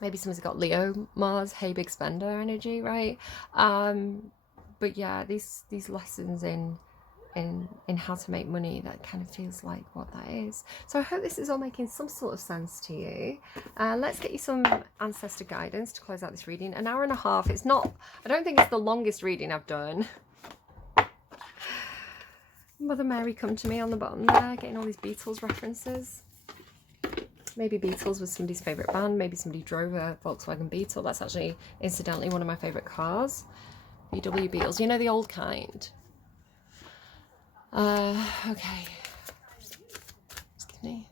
Maybe someone's got Leo Mars, hey big spender energy, right? But yeah, these lessons in how to make money, that kind of feels like what that is. So I hope this is all making some sort of sense to you. Let's get you some ancestor guidance to close out this reading. An hour and a half. It's not, I don't think it's the longest reading I've done. Mother Mary come to me on the bottom there, getting all these Beatles references. Maybe Beatles was somebody's favourite band. Maybe somebody drove a Volkswagen Beetle. That's actually, incidentally, one of my favourite cars. VW Beetles. You know, the old kind. Okay. Excuse me.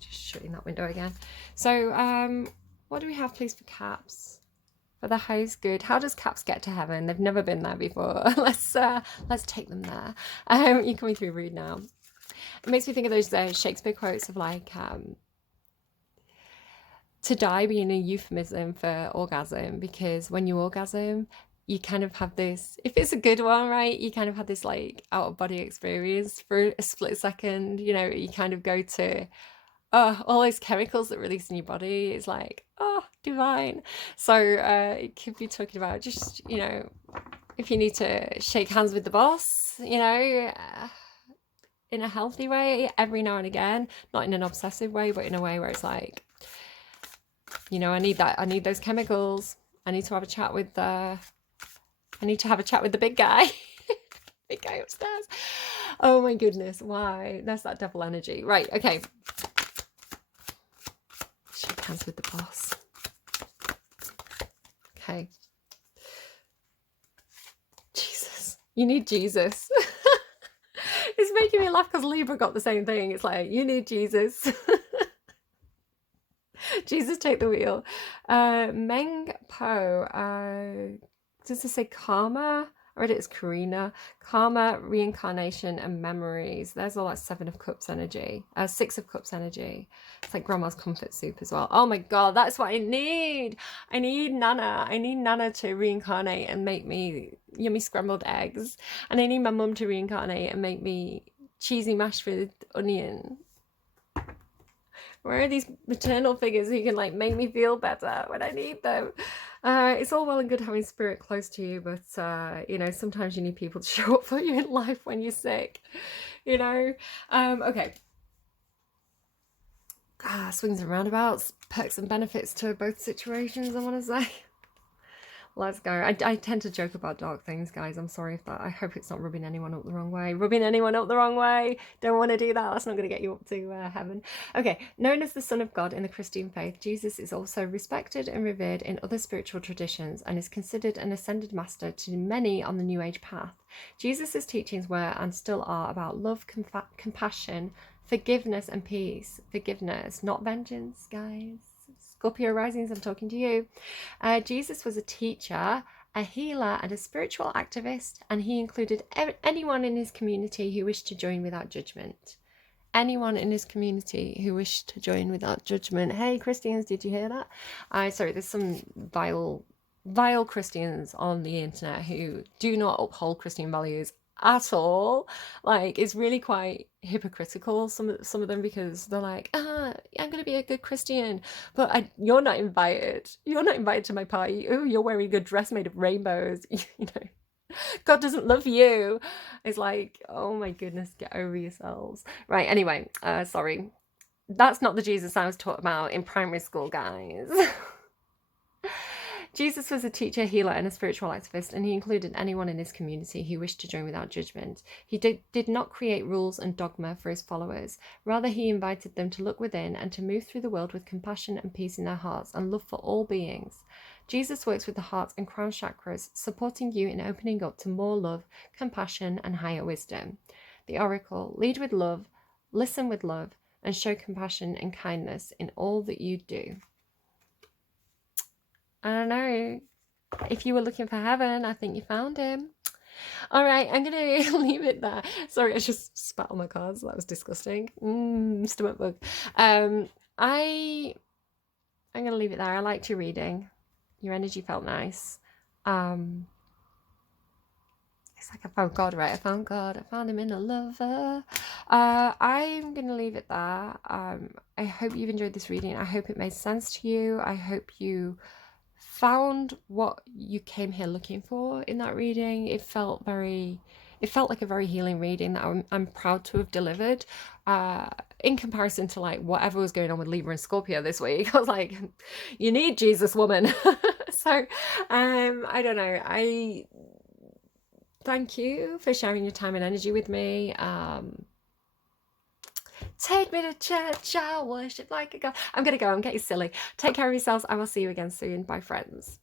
Just shutting that window again. So, what do we have, please, for Caps? For the house, good. How does Caps get to heaven? They've never been there before. Let's take them there. You're coming through rude now. It makes me think of those Shakespeare quotes of like, to die being a euphemism for orgasm, because when you orgasm, you kind of have this, if it's a good one, right, you kind of have this like out of body experience for a split second. You know, you kind of go to, oh, all those chemicals that release in your body. It's like, oh, divine. So it could be talking about just, you know, if you need to shake hands with the boss, you know, in a healthy way every now and again, not in an obsessive way, but in a way where it's like, you know, I need that. I need those chemicals. I need to have a chat with I need to have a chat with the big guy. Big guy upstairs. Oh my goodness, why? That's that devil energy. Right, okay. Shake hands with the boss. Okay. Jesus. You need Jesus. It's making me laugh because Libra got the same thing. It's like, you need Jesus. Jesus, take the wheel. Meng Po. Does this say karma? I read it as Karina. Karma, reincarnation, and memories. There's all that 7 of Cups energy. 6 of Cups energy. It's like grandma's comfort soup as well. Oh my God, that's what I need. I need Nana. I need Nana to reincarnate and make me yummy scrambled eggs. And I need my mum to reincarnate and make me cheesy mash with onion. Where are these maternal figures who can like make me feel better when I need them? It's all well and good having spirit close to you, but you know, sometimes you need people to show up for you in life when you're sick, you know. Okay. Swings and roundabouts, perks and benefits to both situations, I want to say. Let's go. I tend to joke about dark things, guys. I'm sorry if that, I hope it's not rubbing anyone up the wrong way. Rubbing anyone up the wrong way. Don't want to do that. That's not going to get you up to heaven. Okay. Known as the Son of God in the Christian faith, Jesus is also respected and revered in other spiritual traditions and is considered an ascended master to many on the New Age path. Jesus' teachings were and still are about love, compassion, forgiveness, and peace. Forgiveness, not vengeance, guys. Scorpio risings, I'm talking to you. Jesus was a teacher, a healer, and a spiritual activist, and he included anyone in his community who wished to join without judgment. Anyone in his community who wished to join without judgment. Hey, Christians, did you hear that? Sorry, there's some vile Christians on the internet who do not uphold Christian values at all. Like, it's really quite hypocritical, some of them, because they're like, I'm gonna be a good Christian, but you're not invited to my party. Oh, you're wearing a dress made of rainbows. You know, God doesn't love you. It's like, oh my goodness, get over yourselves. Right, anyway, sorry, that's not the Jesus I was taught about in primary school, guys. Jesus was a teacher, healer, and a spiritual activist, and he included anyone in his community who wished to join without judgment. He did not create rules and dogma for his followers. Rather, he invited them to look within and to move through the world with compassion and peace in their hearts and love for all beings. Jesus works with the heart and crown chakras, supporting you in opening up to more love, compassion, and higher wisdom. The Oracle: lead with love, listen with love, and show compassion and kindness in all that you do. I don't know. If you were looking for heaven, I think you found him. All right, I'm going to leave it there. Sorry, I just spat on my cards. That was disgusting. Stomach bug. I'm going to leave it there. I liked your reading. Your energy felt nice. It's like I found God, right? I found God. I found him in a lover. I'm going to leave it there. I hope you've enjoyed this reading. I hope it made sense to you. I hope you found what you came here looking for in that reading. It felt like a very healing reading that I'm proud to have delivered, in comparison to like whatever was going on with Libra and Scorpio this week. I was like, you need Jesus, woman. So I don't know, I thank you for sharing your time and energy with me. Take me to church, I'll worship like a god. I'm gonna go, I'm getting silly. Take care of yourselves. I will see you again soon. Bye, friends.